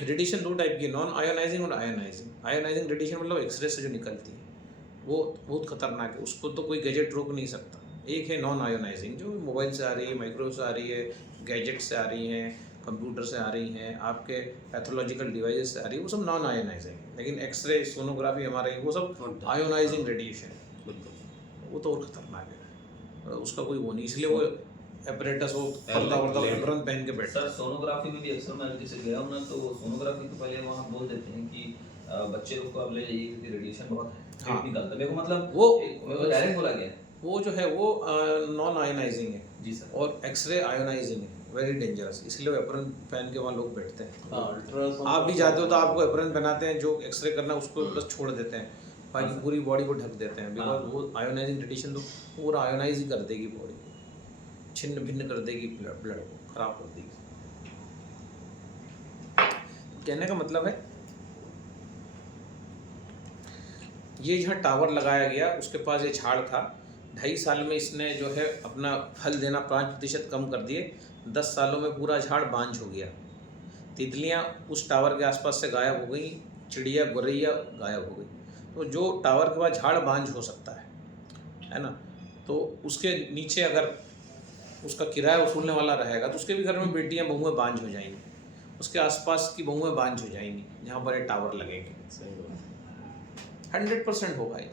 रेडिएशन 2 टाइप की, नॉन आयोनाइजिंग और आयोनाइजिंग। आयोनाइजिंग रेडिएशन मतलब एक्सरे से जो निकलती है वो बहुत खतरनाक है, उसको तो कोई गैजेट रोक नहीं सकता। एक है नॉन आयोनाइजिंग, जो मोबाइल से आ रही है, माइक्रोवेव से आ रही है, गैजेट से आ रही हैं, कंप्यूटर से आ रही हैं, आपके पैथोलॉजिकल डिवाइसेस से आ रही है, वो सब नॉन आयोनाइजिंग है। लेकिन एक्सरे, सोनोग्राफी हमारे वो सब आयोनाइजिंग रेडिएशन है, वो तो और खतरनाक है, उसका कोई वो नहीं, इसलिए वो एपरेटस, वो पर्दा वर्दा एप्रन पहन के बैठे। सर सोनोग्राफी में भी अक्सर मैं जैसे गया हूँ ना, तो सोनोग्राफी के पहले वहाँ बोल देते हैं कि बच्चे लोग को अब ले जाइए क्योंकि रेडिएशन बहुत है। हाँ। निकलता है, देखो मतलब वो डायरेक्ट बोला गया है। वो जो है वो नॉन आयोनाइजिंग है जी सर। और एक्सरे आयोनाइजिंग है, वेरी डेंजरस, इसलिए वो एप्रन पहन के वहाँ लोग बैठते हैं। आप भी जाते हो तो आपको एप्रन पहनाते हैं, जो एक्सरे करना उसको बस छोड़ देते हैं, बाकी पूरी बॉडी को ढक देते हैं, बिकॉज वो आयोनाइजिंग रेडिएशन तो पूरा आयोनाइज ही कर देगी बॉडी को, छिन्न भिन्न कर देगी, ब्लड को खराब कर देगी। कहने का मतलब है ये जहाँ टावर लगाया गया उसके पास ये झाड़ था, 2.5 साल में इसने जो है अपना फल देना 5% कम कर दिए, 10 सालों में पूरा झाड़ बांझ हो गया। तितलियाँ उस टावर के आसपास से गायब हो गई, चिड़िया गौरैया गायब हो गई। तो जो टावर के बाद झाड़ बांझ हो सकता है ना, तो उसके नीचे अगर उसका किराया वसूलने वाला रहेगा तो उसके भी घर में बेटियां बहुएं बांझ हो जाएंगी, उसके आसपास की बहुएं बांझ हो जाएंगी जहाँ पर ये टावर लगेंगे। 100% होगा, ये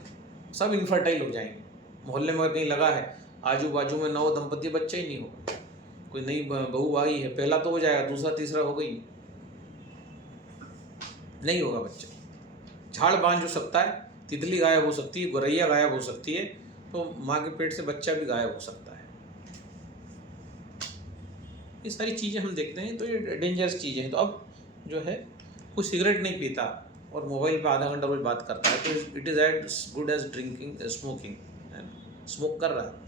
सब इनफर्टाइल हो जाएंगे। मोहल्ले में अगर कहीं लगा है, आजू बाजू में 9 दंपति, बच्चा ही नहीं होगा। कोई नई बहू आई है, पहला तो हो जाएगा, दूसरा तीसरा हो गई, नहीं होगा बच्चा। झाड़ बांझ हो सकता है, तितली गायब हो सकती है, गौरैया गायब हो सकती है, तो माँ के पेट से बच्चा भी गायब हो सकता है। ये सारी चीज़ें हम देखते हैं, तो ये डेंजरस चीज़ें हैं। तो अब जो है कोई सिगरेट नहीं पीता और मोबाइल पे आधा घंटा रोज बात करता है, तो it is as good as drinking, smoking, है ना, स्मोक कर रहा है।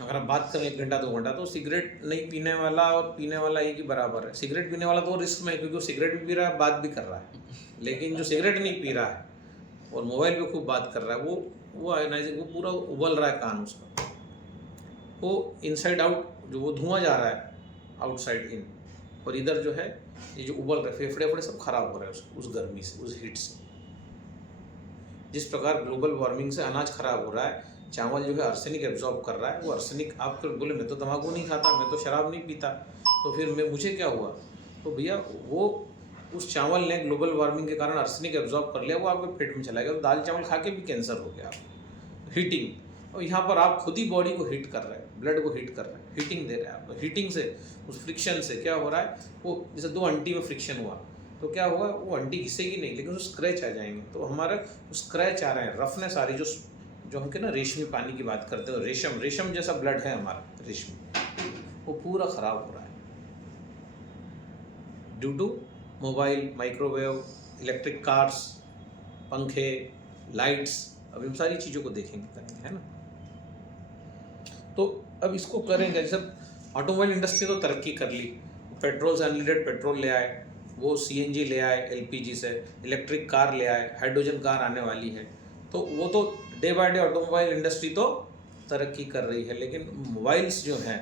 अगर हम बात करें 1 घंटा 2 घंटा, तो सिगरेट नहीं पीने वाला और पीने वाला एक ही बराबर है। सिगरेट पीने वाला तो रिस्क में है, क्योंकि वो सिगरेट भी पी रहा है, बात भी कर रहा है। लेकिन जो सिगरेट नहीं पी रहा है और मोबाइल पे खूब बात कर रहा है, वो आयोनाइजिंग, वो पूरा उबल रहा है कान उसका, वो इनसाइड आउट, जो वो धुआं जा रहा है आउटसाइड इन, और इधर जो है ये जो उबल रहे फेफड़े सब खराब हो रहे हैं उस गर्मी से, उस हीट से। जिस प्रकार ग्लोबल वार्मिंग से अनाज खराब हो रहा है, चावल जो है आर्सेनिक एब्जॉर्ब कर रहा है, वो आर्सेनिक, आप बोले मैं तो तंबाकू नहीं खाता, मैं तो शराब नहीं पीता, तो फिर मुझे क्या हुआ? तो भैया वो उस चावल ने ग्लोबल वार्मिंग के कारण आर्सेनिक एब्जॉर्ब कर लिया, वो आपके पेट में चला गया। तो दाल चावल खा के भी कैंसर हो गया आपको। हीटिंग, और यहाँ पर आप खुद ही बॉडी को हीट कर रहे हैं, ब्लड को हीट कर रहे हैं, हीटिंग दे रहे हैं आप। हीटिंग से, उस फ्रिक्शन से क्या हो रहा है, वो जैसे 2 अंटी में फ्रिक्शन हुआ तो क्या होगा, वो अंटी घिसेगी नहीं, लेकिन वो स्क्रैच आ जाएंगे। तो हमारा स्क्रैच आ रहे हैं, रफनेस आ रही, जो हम ना रेशमी पानी की बात करते हो, रेशम जैसा ब्लड है हमारा रेशमी, वो पूरा ख़राब हो रहा है due to mobile, microwave, electric cars, पंखे, लाइट्स। अब इन सारी चीज़ों को देखेंगे, है ना। तो अब इसको करेंगे, जैसे ऑटोमोबाइल इंडस्ट्री तो तरक्की कर ली, पेट्रोल से अनलिमिटेड पेट्रोल ले आए, वो सीएनजी ले आए, एलपीजी से इलेक्ट्रिक कार ले आए, हाइड्रोजन कार आने वाली है, तो वो तो day by day automobile industry तो तरक्की कर रही है। लेकिन मोबाइल्स जो हैं,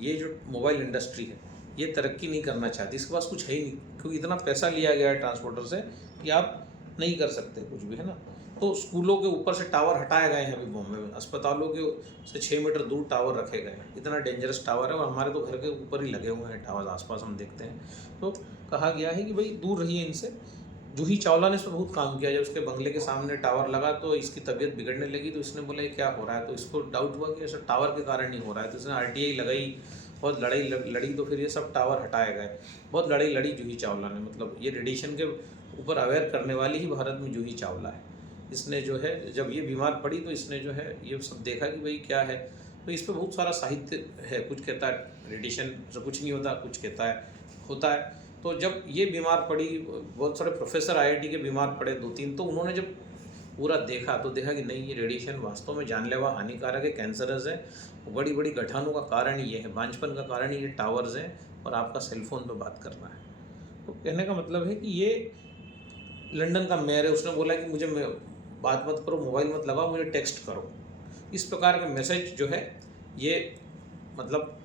ये जो मोबाइल इंडस्ट्री है, ये तरक्की नहीं करना चाहती, इसके पास कुछ है ही नहीं, क्योंकि इतना पैसा लिया गया है ट्रांसपोर्टर से कि आप नहीं कर सकते कुछ भी, है ना। तो स्कूलों के ऊपर से टावर हटाए गए हैं अभी बॉम्बे में, अस्पतालों के से 6 मीटर दूर टावर रखे गए हैं, इतना डेंजरस टावर है, और हमारे तो घर के ऊपर ही लगे हुए हैं टावर, आसपास हम देखते हैं। तो कहा गया है कि भाई दूर रहिए इनसे। जूही चावला ने इस पर बहुत काम किया, जब उसके बंगले के सामने टावर लगा तो इसकी तबीयत बिगड़ने लगी, तो इसने बोला ये क्या हो रहा है, तो इसको डाउट हुआ कि ऐसा टावर के कारण नहीं हो रहा है, तो इसने RTI लगाई, बहुत लड़ाई लड़ी, तो फिर ये सब टावर हटाए गए। बहुत लड़ाई लड़ी जूही चावला ने, मतलब ये रेडिएशन के ऊपर अवेयर करने वाली ही भारत में जूही चावला है। इसने जो है जब ये बीमार पड़ी तो इसने जो है ये सब देखा कि भाई क्या है, तो इस पर बहुत सारा साहित्य है। कुछ कहता है रेडिएशन से कुछ नहीं होता, कुछ कहता है होता है। तो जब ये बीमार पड़ी, बहुत सारे प्रोफेसर आईआईटी के बीमार पड़े 2-3, तो उन्होंने जब पूरा देखा तो देखा कि नहीं, ये रेडिएशन वास्तव में जानलेवा हानिकारक है, कैंसरस है, बड़ी बड़ी गठानों का कारण ये है, बांझपन का कारण ये टावर्स हैं और आपका सेलफोन पे बात करना है। तो कहने का मतलब है कि ये लंदन का मेयर है, उसने बोला कि मुझे बात मत करो, मोबाइल मत लगाओ, मुझे टेक्स्ट करो। इस प्रकार के मैसेज जो है ये मतलब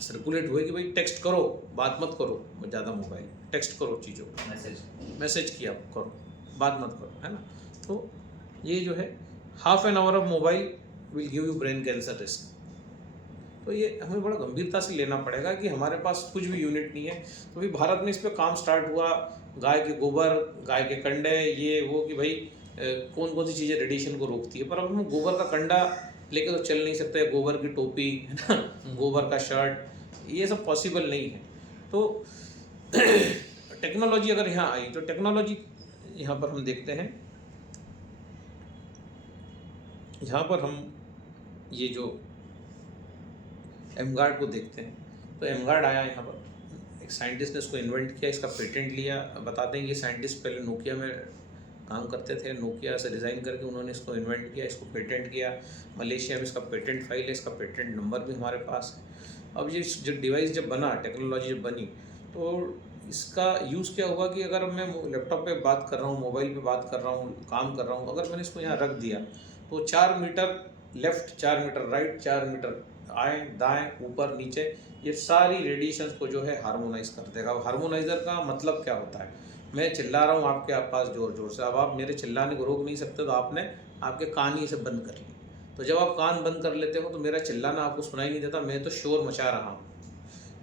सर्कुलेट हुए कि भाई टेक्स्ट करो, बात मत करो ज़्यादा मोबाइल, टेक्स्ट करो चीज़ों को, मैसेज किया करो, बात मत करो, है ना। तो ये जो है half an hour of mobile will give you brain cancer risk. तो ये हमें बड़ा गंभीरता से लेना पड़ेगा कि हमारे पास कुछ भी यूनिट नहीं है। तो भी भारत में इस पर काम स्टार्ट हुआ, गाय के गोबर, गाय के कंडे, ये वो, कि भाई कौन कौन सी चीज़ें रेडिएशन को रोकती है। पर अब हम गोबर का कंडा लेके तो चल नहीं सकते, गोबर की टोपी, है ना, गोबर का शर्ट, ये सब पॉसिबल नहीं है। तो टेक्नोलॉजी अगर यहाँ आई तो टेक्नोलॉजी यहाँ पर हम देखते हैं, यहाँ पर हम ये जो एमगार्ड को देखते हैं। तो एमगार्ड आया यहाँ पर, एक साइंटिस्ट ने इसको इन्वेंट किया, इसका पेटेंट लिया। बताते हैं ये साइंटिस्ट पहले नोकिया में काम करते थे, नोकिया से डिज़ाइन करके उन्होंने इसको इन्वेंट किया, इसको पेटेंट किया। मलेशिया में इसका पेटेंट फाइल है, इसका पेटेंट नंबर भी हमारे पास है। अब ये जो डिवाइस जब बना, टेक्नोलॉजी जब बनी, तो इसका यूज़ क्या हुआ कि अगर मैं लैपटॉप पे बात कर रहा हूँ, मोबाइल पे बात कर रहा हूँ, काम कर रहा हूँ, अगर मैंने इसको यहाँ रख दिया तो 4 metre left, 4 metre right, 4 metre आएँ दाएँ, ऊपर नीचे, ये सारी रेडिएशंस को जो है हार्मोनाइज कर देगा। अब हार्मोनाइज़र का मतलब क्या होता है, मैं चिल्ला रहा हूँ आपके पास ज़ोर ज़ोर से, अब आप मेरे चिल्लाने को रोक नहीं सकते, तो आपने आपके कान ही से बंद कर लिए। तो जब आप कान बंद कर लेते हो तो मेरा चिल्लाना आपको सुनाई नहीं देता, मैं तो शोर मचा रहा हूँ।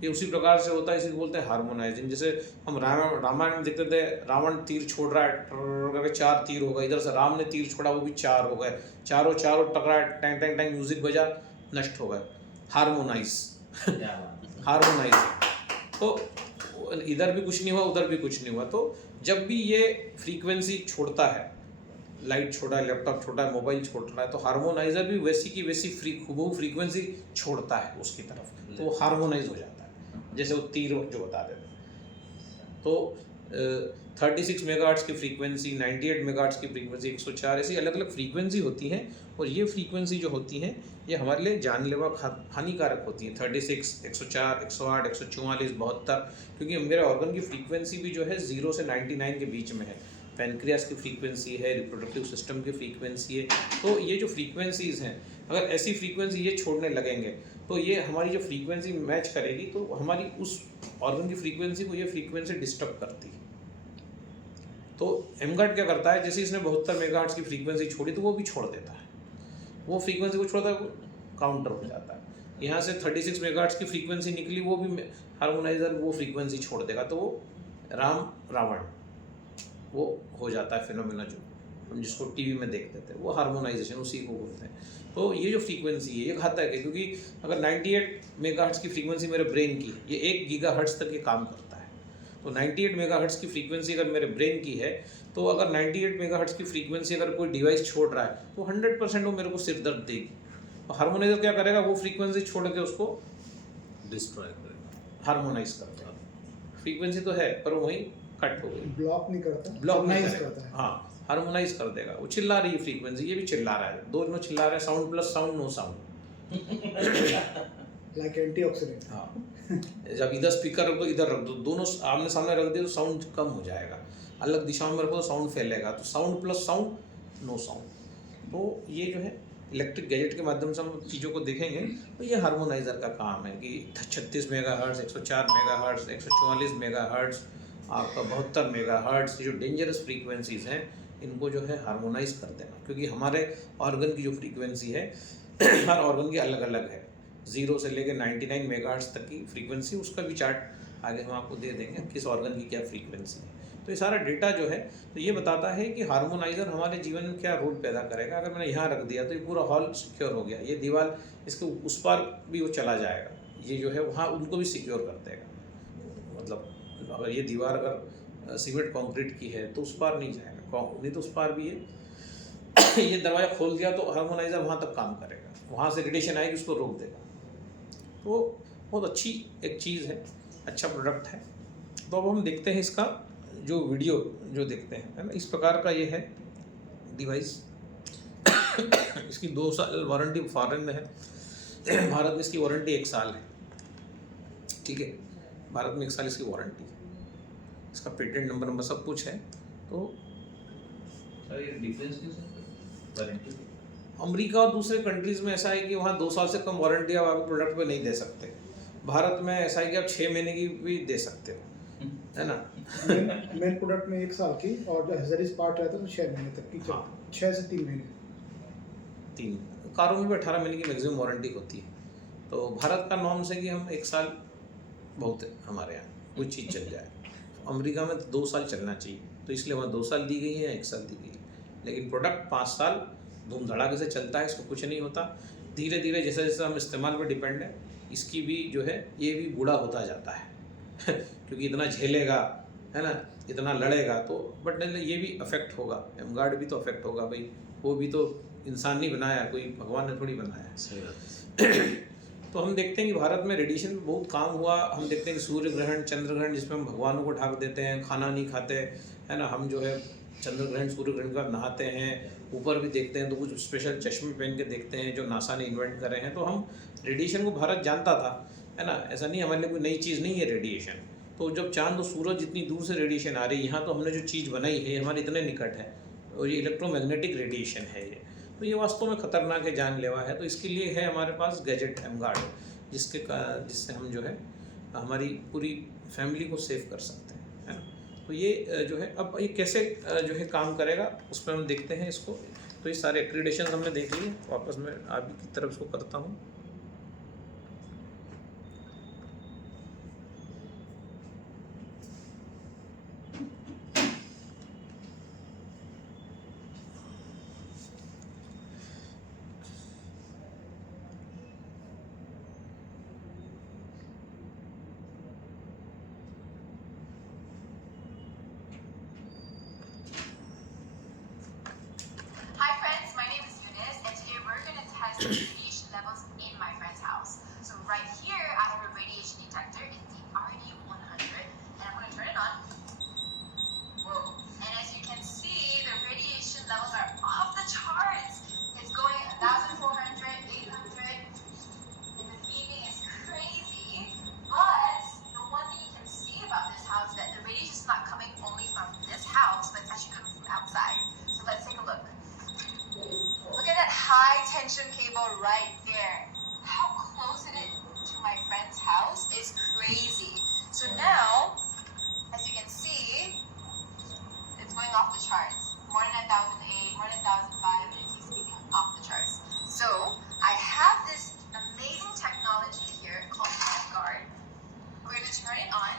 ये उसी प्रकार से होता है, इसी को बोलते हैं हार्मोनाइजिंग। जैसे हम रामायण में देखते थे, रावण तीर छोड़ रहा है, करके 4 तीर हो गए, इधर से राम ने तीर छोड़ा, वो भी 4 हो गए, चारों टकराए, टैंग टैंग टैंग म्यूजिक बजा, नष्ट हो गए। Harmonise harmonise. तो इधर भी कुछ नहीं हुआ, उधर भी कुछ नहीं हुआ। तो जब भी ये फ्रीक्वेंसी छोड़ता है, लाइट छोड़ा है, लैपटॉप छोड़ा है, मोबाइल छोड़ रहा है, तो हार्मोनाइजर भी वैसी की वैसी खूबहू फ्रीक्वेंसी छोड़ता है उसकी तरफ, तो वो हार्मोनाइज हो जाता है, जैसे वो तीर जो बता देते हैं। तो 36 मेगाहर्ट्ज़ की फ्रीक्वेंसी, 98 मेगाहर्ट्ज़ की फ्रीक्वेंसी, 104, ऐसी अलग अलग फ्रीक्वेंसी होती हैं। और ये फ्रीक्वेंसी जो होती हैं ये हमारे लिए जानलेवा हानिकारक होती हैं। 36, 104, 108, 144, 72, क्योंकि मेरे ऑर्गन की फ्रीक्वेंसी भी जो है 0 से 99 के बीच में है। पैनक्रियास की फ्रीक्वेंसी है, रिप्रोडक्टिव सिस्टम की फ्रीक्वेंसी है। तो ये जो फ्रीक्वेंसीज़ हैं, अगर ऐसी फ्रीक्वेंसी ये छोड़ने लगेंगे तो ये हमारी जो फ्रीक्वेंसी मैच करेगी, तो हमारी उस ऑर्गन की फ्रीक्वेंसी को ये फ्रीक्वेंसी डिस्टर्ब करती है। तो एमगार्ड क्या करता है, जैसे इसने 72 मेगाहर्ट्ज़ की फ्रीक्वेंसी छोड़ी तो वो भी छोड़ देता है, वो फ्रीक्वेंसी को छोड़ता है, काउंटर हो जाता है। यहाँ से 36 मेगाहर्ट्ज़ की फ्रीक्वेंसी निकली, वो भी हार्मोनाइजर वो फ्रीक्वेंसी छोड़ देगा, तो वो रावण वो हो जाता है फिनोमेना, जो हम जिसको टीवी में देखते थे, वो हार्मोनाइजेशन उसी को बोलते हैं। तो ये जो फ्रीक्वेंसी है ये घातक है, क्योंकि अगर 98 मेगाहर्ट्ज़ की फ्रीक्वेंसी मेरे ब्रेन की, ये 1 गीगाहर्ट्ज़ तक ये काम करता है। तो 98 मेगाहर्ट्ज़ की फ्रीक्वेंसी अगर मेरे ब्रेन की है, तो अगर 98 मेगाहर्ट्ज़ की फ्रीक्वेंसी अगर कोई डिवाइस छोड़ रहा है तो 100% वो मेरे को सिर दर्द देगी। तो हार्मोनाइजर क्या करेगा, वो फ्रीक्वेंसी छोड़ के उसको डिस्ट्रॉय करेगा, हार्मोनाइज कर देगा। फ्रीक्वेंसी तो है पर वहीं कट हो गई, ब्लॉक नहीं करता, ब्लॉक नहीं हार्मोनाइज करेगा। करता है। हाँ, हार्मोनाइज कर देगा। वो चिल्ला रही है फ्रीक्वेंसी, ये भी चिल्ला रहा है, दोनों चिल्ला रहे हैं, sound plus sound, no sound. Like antioxidant. हाँ, जब इधर स्पीकर रख दो, इधर रख दो, दोनों आमने सामने रख दिए तो साउंड कम हो जाएगा, अलग दिशाओं में रखो तो साउंड फैलेगा। तो sound plus sound, no sound. तो ये जो है इलेक्ट्रिक गैजेट के माध्यम से हम चीज़ों को देखेंगे, तो ये हार्मोनाइज़र का काम है कि 36 मेगाहर्ट्ज़, 104 मेगाहर्ट्ज़, 144 मेगाहर्ट्ज़, आपका 72 मेगाहर्ट्ज़, जो डेंजरस फ्रीक्वेंसीज़ हैं, इनको जो है हार्मोनाइज कर देना। क्योंकि हमारे ऑर्गन की जो फ्रीक्वेंसी है हर ऑर्गन की अलग अलग है, 0 से लेकर 99 मेगाहर्ट्ज़ तक की फ्रीक्वेंसी, उसका भी चार्ट आगे हम आपको दे देंगे, किस ऑर्गन की क्या फ्रीक्वेंसी है। तो ये सारा डेटा जो है तो ये बताता है कि हार्मोनाइज़र हमारे जीवन में क्या रोल पैदा करेगा। अगर मैंने यहाँ रख दिया तो ये पूरा हॉल सिक्योर हो गया, ये दीवार इसके उस पार भी वो चला जाएगा, ये जो है वहाँ उनको भी सिक्योर कर देगा। मतलब अगर ये दीवार अगर सीमेंट कंक्रीट की है तो उस पार नहीं जाएगा, नहीं तो उस पार भी ये ये दरवाज़ा खोल दिया तो हार्मोनाइज़र वहाँ तक काम करेगा, वहाँ से रेडिएशन आएगी उसको रोक देगा। तो बहुत अच्छी एक चीज़ है, अच्छा प्रोडक्ट है। तो अब हम देखते हैं इसका जो वीडियो जो देखते हैं, है ना, इस प्रकार का ये है डिवाइस। इसकी 2 साल वारंटी फॉरेन में है, भारत में इसकी वारंटी 1 साल है। ठीक है, भारत में 1 साल इसकी वारंटी है, इसका पेटेंट नंबर सब कुछ है। तो सर ये डिफरेंस क्यों है वारंटी? अमेरिका और दूसरे कंट्रीज़ में ऐसा है कि वहाँ 2 साल से कम वारंटी आप प्रोडक्ट पे नहीं दे सकते। भारत में ऐसा है कि आप 6 महीने की भी दे सकते हो, है ना। मेन प्रोडक्ट में 1 साल की, और जो हेजरिस पार्ट रहता है तो 6 महीने तक की, हाँ। 6 से 3 महीने। 3 कारों में भी 18 महीने की मैक्सिमम वारंटी होती है। तो भारत का नॉर्म्स है कि हम 1 साल बहुत है हमारे यहाँ, कोई चीज़ चल जाए। अमेरिका में 2 साल चलना चाहिए, तो इसलिए वहाँ 2 साल दी गई है, 1 साल दी गई है। लेकिन प्रोडक्ट 5 साल धूम धड़ाके से चलता है, इसको कुछ नहीं होता। धीरे धीरे जैसे जैसे हम इस्तेमाल पर डिपेंड है, इसकी भी जो है ये भी बूढ़ा होता जाता है क्योंकि इतना झेलेगा, है ना, इतना लड़ेगा, तो बट ये भी अफेक्ट होगा, एमगार्ड भी तो अफेक्ट होगा भाई, वो भी तो इंसान नहीं बनाया, कोई भगवान ने थोड़ी बनाया। सही बात है। तो हम देखते हैं कि भारत में रेडिएशन में बहुत काम हुआ। हम देखते हैं कि सूर्य ग्रहण, चंद्र ग्रहण, जिसमें हम भगवानों को ढाक देते हैं, खाना नहीं खाते, है ना, हम जो है चंद्र ग्रहण सूर्य ग्रहण का नहाते हैं, ऊपर भी देखते हैं तो कुछ स्पेशल चश्मे पहन के देखते हैं जो नासा ने इन्वेंट करे हैं। तो हम रेडिएशन को भारत जानता था, है ना, ऐसा नहीं हमारे लिए कोई नई चीज़ नहीं है रेडिएशन। तो जब चांद और सूरज इतनी दूर से रेडिएशन आ रही है, यहाँ तो हमने जो चीज़ बनाई है हमारे इतने निकट है, और ये इलेक्ट्रोमैग्नेटिक रेडिएशन है ये, तो ये वास्तव में ख़तरनाक है, जानलेवा है। तो इसके लिए है हमारे पास गैजेट एमगार्ड, जिससे हम जो है हमारी पूरी फैमिली को सेव कर सकते हैं, है ना। तो ये जो है अब ये कैसे जो है काम करेगा उस पर हम देखते हैं इसको। तो ये सारे एक्रीडेशन हमने देख लिए, वापस मैं आप की तरफ इसको करता हूँ। Hi friends, my name is Eunice, and today we're going to test the radiation levels in my friend's house. So right here, I have a radiation detector. It's the RD100, and I'm going to turn it on. Whoa! And as you can see, the radiation levels are off the charts. It's going 1,400, 800, and the beeping is crazy. But the one thing you can see about this house is that the radiation is not coming only from this house, but it's actually coming from outside. So let's take a look. Look at that high tension cable right there. How close it is to my friend's house is crazy. So now, as you can see, it's going off the charts. More than 1,008, more than 1,005, and it keeps being off the charts. So I have this amazing technology here called Vanguard. We're going to turn it on,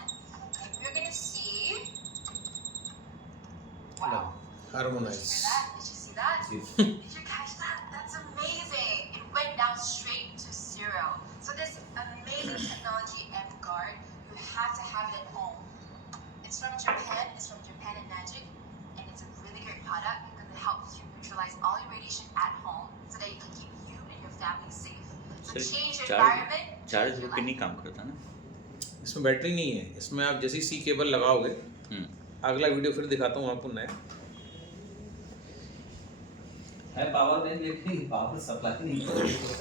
and we're going to see. Wow. Harmonise. Did you hear that? Did you see that? Yes. Did you catch that? That's amazing. It went down straight to 0. So this amazing technology, M-Guard, you have to have it at home. It's from Japan. It's from Japan and Magic, and it's a really great product because it helps you neutralize all your radiation at home so that you can keep you and your family safe. So Sir, change your charge- environment. Charge change your होके life. नहीं काम करता ना। इसमें battery नहीं है, इसमें आप जैसे सी केबल लगाओगे, अगला वीडियो फिर दिखाता हूँ आपको नया। है पावर नहीं, लेकिन पावर सप्लाई नहीं कर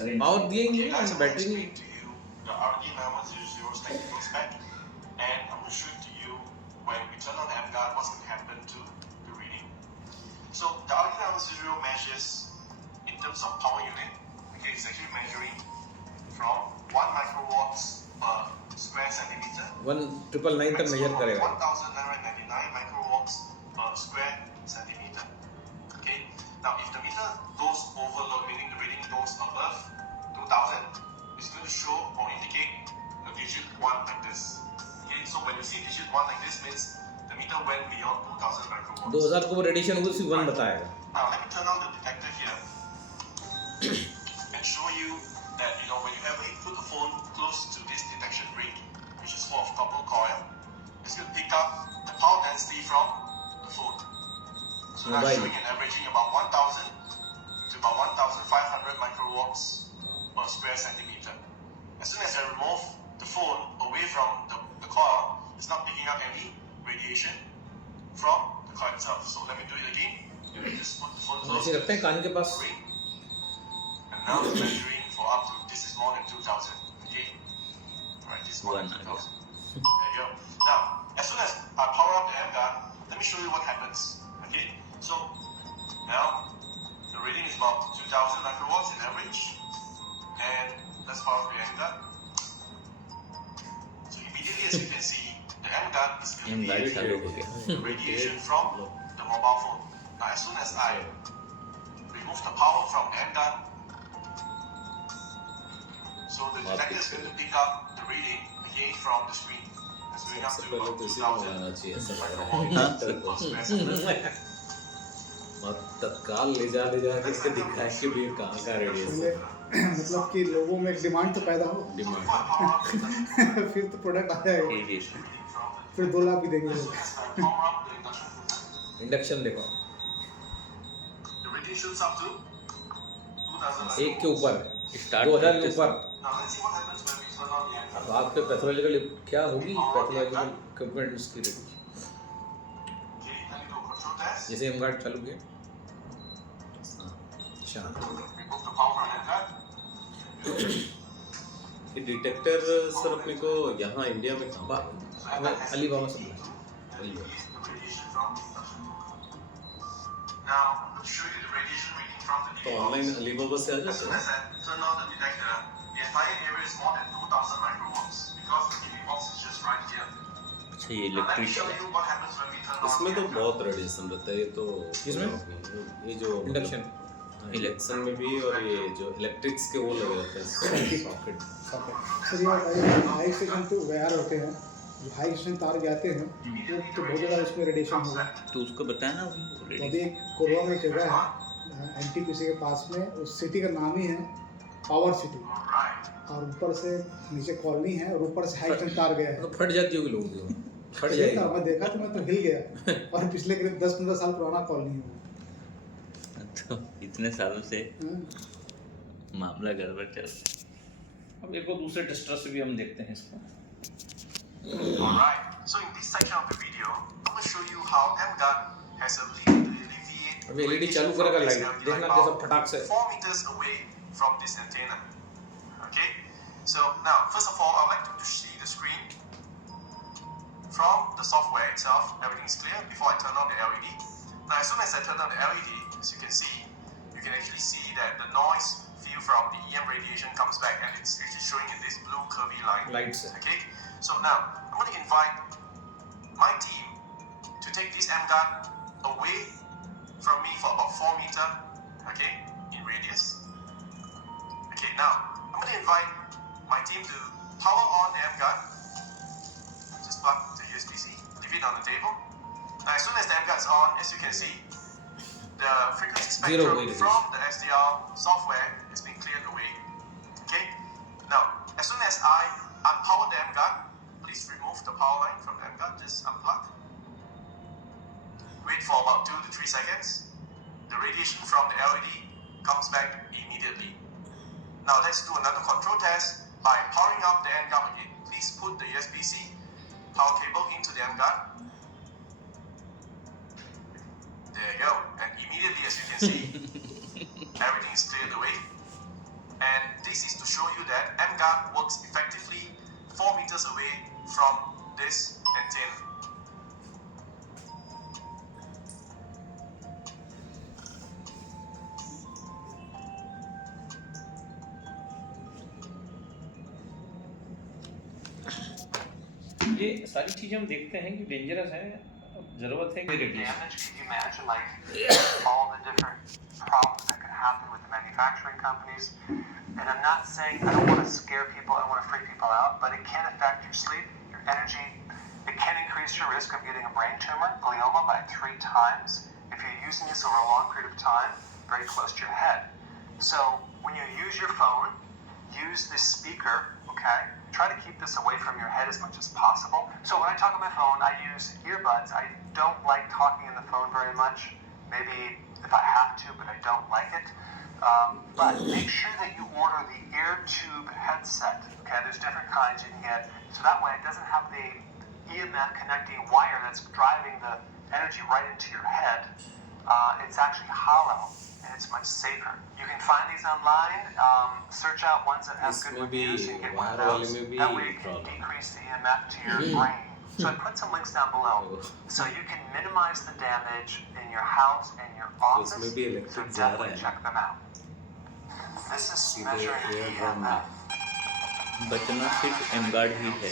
रही। पावर दिएंगे, Guys, I'm going battery to नहीं। explain to you the RD9100's technical spec, and I'm going to show it to you when we turn on the M-Guard what's going to happen to the reading. So the RD9100 measures in terms of power unit. Okay, it's actually measuring from 1 microwatts per square centimeter. 1999 तक major करेगा। 1,999 microwatts per square centimeter. Okay. Now, if the meter goes overload, meaning the reading goes above 2,000, it's going to show or indicate a digit 1 like this. Okay. So when you see digit 1 like this, means the meter went beyond 2,000 microwatts. 2000 को वो radiation होगी, सिर्फ 1 बताएगा। Now, let me turn on the detector here and show you that, when you ever put the phone close to this detection ring, which is full of copper coil, it's going to pick up the power density from the phone. So now Mobile. showing an averaging about 1,000 per square centimeter. As soon as I remove the phone away from the coil, it's not picking up any radiation from the coil itself. So let me do it again. Just put the phone close ऐसे रखते हैं कान के पास. ring. And now it's measuring for up to, this is more than 2000. Okay? Alright, this is more than 2000. There you go. Now, as soon as I power up the amp guard, let me show you what happens. Okay? So, now, the reading is about 2000 microwatts in average. And let's power up the amp guard. So, immediately as you can see, the amp guard is eliminating the radiation from the mobile phone. Now, as soon as I remove the power from the amp guard, so the detector is going to pick up the reading again from the screen. It's going up सबसे to पहले about तो इसी 2000 में लगाना चाहिए ऐसा लग रहा microwatts है per square centimeter. और तत्काल ले जा के इसके दिखाए कि भी कहाँ का रेडिएशन पहले मतलब कि लोगों में एक डिमांड तो पैदा हो डिमांड फिर तो प्रोडक्ट आ जाएगा फिर 2 लाख भी देंगे लोग इंडक्शन देखो, The reading shoots up to 2000 एक के ऊपर, स्टार्ट 2000 के ऊपर. Now let's see what happens when we turn on the amp. अब आपके पैथोलॉजिकल क्या होगी पैथोलॉजिकल इक्विपमेंट उसकी ready. Okay, let me do a control test. जैसे एम गार्ड चालू किया, शांत. Remove the power from amp guard. ये डिटेक्टर सर अपने को यहाँ इंडिया में कहाँ हमें अलीबाबा से मिला. Release the radiation from the induction. Now, I'm going to show you the radiation reading from the तो DV ऑनलाइन box. अलीबाबा से आ As जाता soon है. as I turn on the detector, the entire area is more than 2000 microwatts because the DV box is just right here. अच्छा ये Now, let me show electric you what happens when we turn on इसमें the तो amp guard. बहुत radiation रहता है. ये तो किसमें? ये जो इंडक्शन. इलेक्शन में भी और ये जो इलेक्ट्रिक्स के वो लगे रहते हैं सॉकेट. सर ये बताइए हाई स्टेशन तो वायर होते हैं जो हाई स्टेशन तार जाते हैं वो तो बहुत ज़्यादा उसमें रेडिएशन होगा. तो उसको बताया ना तो ऑलरेडी. अभी एक कोरबा में एक जगह है एनटीपीसी के पास में, उस सिटी का नाम ही है पावर सिटी Right. और ऊपर से नीचे कॉलोनी है और ऊपर से हाई स्टेशन तार गया है. तो फट जाती होगी लोगों की, फट देखा जाएगी. मैं देखा तो मैं तो हिल गया और पिछले करीब 10-15 साल पुराना कॉलोनी है. तो इतने सालों से हाँ. मामला गड़बड़ चल रहा है. अब एक और दूसरे टेस्टर से भी हम देखते हैं इसको. Alright. So in this section of the video, I'm going to show you how MGuard has alleviate अभी LED चालू करेगा लाइट, देखना कैसा फटाक से. 4 meters away from this antenna. Okay. So now, first of all, I'd like to see the screen from the software itself. Everything is clear before I turn on the LED. Now, as soon as I turn on the LED, as you can see, you can actually see that the noise field from the EM radiation comes back and it's actually showing in this blue curvy line. Lights. Okay, so now I'm going to invite my team to take this MGuard away from me for about 4 meters, okay, in radius. Okay, now I'm going to invite my team to power on the MGuard. Just plug the USB-C, leave it on the table. Now, as soon as the MGuard is on, as you can see, the frequency spectrum radiation. from the SDR software has been cleared away. Okay, now as soon as I unpower the MGuard, please remove the power line from the MGuard, just unplug. Wait for about 2 to 3 seconds. The radiation from the LED comes back immediately. Now let's do another control test by powering up the MGuard again. Please put the USB-C power cable into the MGuard. There you go. And immediately, as you can see, everything is cleared away. And this is to show you that MGuard works effectively 4 meters away from this antenna. ये सारी चीज़ें हम देखते हैं कि dangerous है. ज़रूरत है कि radiation. Damage, can you imagine like all the different problems that could happen with the manufacturing companies? And I'm not saying I don't want to scare people, I don't want to freak people out, but it can affect your sleep, your energy. It can increase your risk of getting a brain tumor, glioma, by 3 times if you're using this over a long period of time, very close to your head. So when you use your phone, use this speaker, okay? Try to keep this away from your head as much as possible. So when I talk on my phone, I use earbuds. I don't like talking in the phone very much. Maybe if I have to, but I don't like it. But make sure that you order the ear tube headset. Okay, there's different kinds you can get. So that way it doesn't have the EMF connecting wire that's driving the energy right into your head. It's actually hollow and it's much safer. You can find these online. Search out ones that have good इसमें भी reviews and get one of wire वाले those. में भी That way it can problem decrease the EMF to your brain. So I put some links down below so you can minimize the damage in your house and your office. उसमें भी So electric जा रहा definitely है check them out. This is सीधे measuring air drum में EMF. बचना सिर्फ एमगार्ड ही है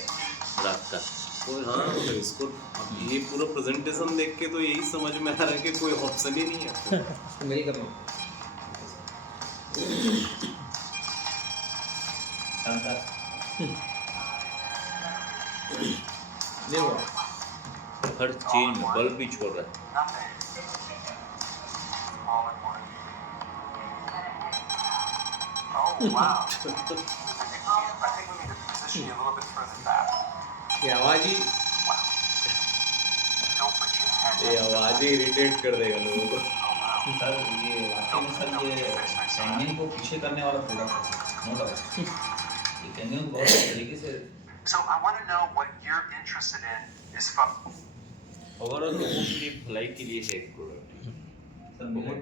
रात का। कोई हाँ तो इसको अब ये पूरा प्रेजेंटेशन देख के तो यही समझ में आ रहा है कि कोई ऑप्शन ही नहीं है मेल करना नहीं हुआ हर चीज में बल्ब भी छोड़ रहा है। Nothing. All in one. Oh, wow. I think we need to position you a little bit further back. ये आवाज़ ही Wow. Don't put your head ये down. आवाज ही इरिटेट कर देगा लोगों को Oh, wow. सर ये वाकई में सर ये कैंगन को पीछे करने वाला प्रोडक्ट है नो डाउट। ये कैंगन बहुत तरीके से So I want to know what you're interested in as far overall लोगों के लिए भलाई के लिए है एक प्रोडक्ट। सर बहुत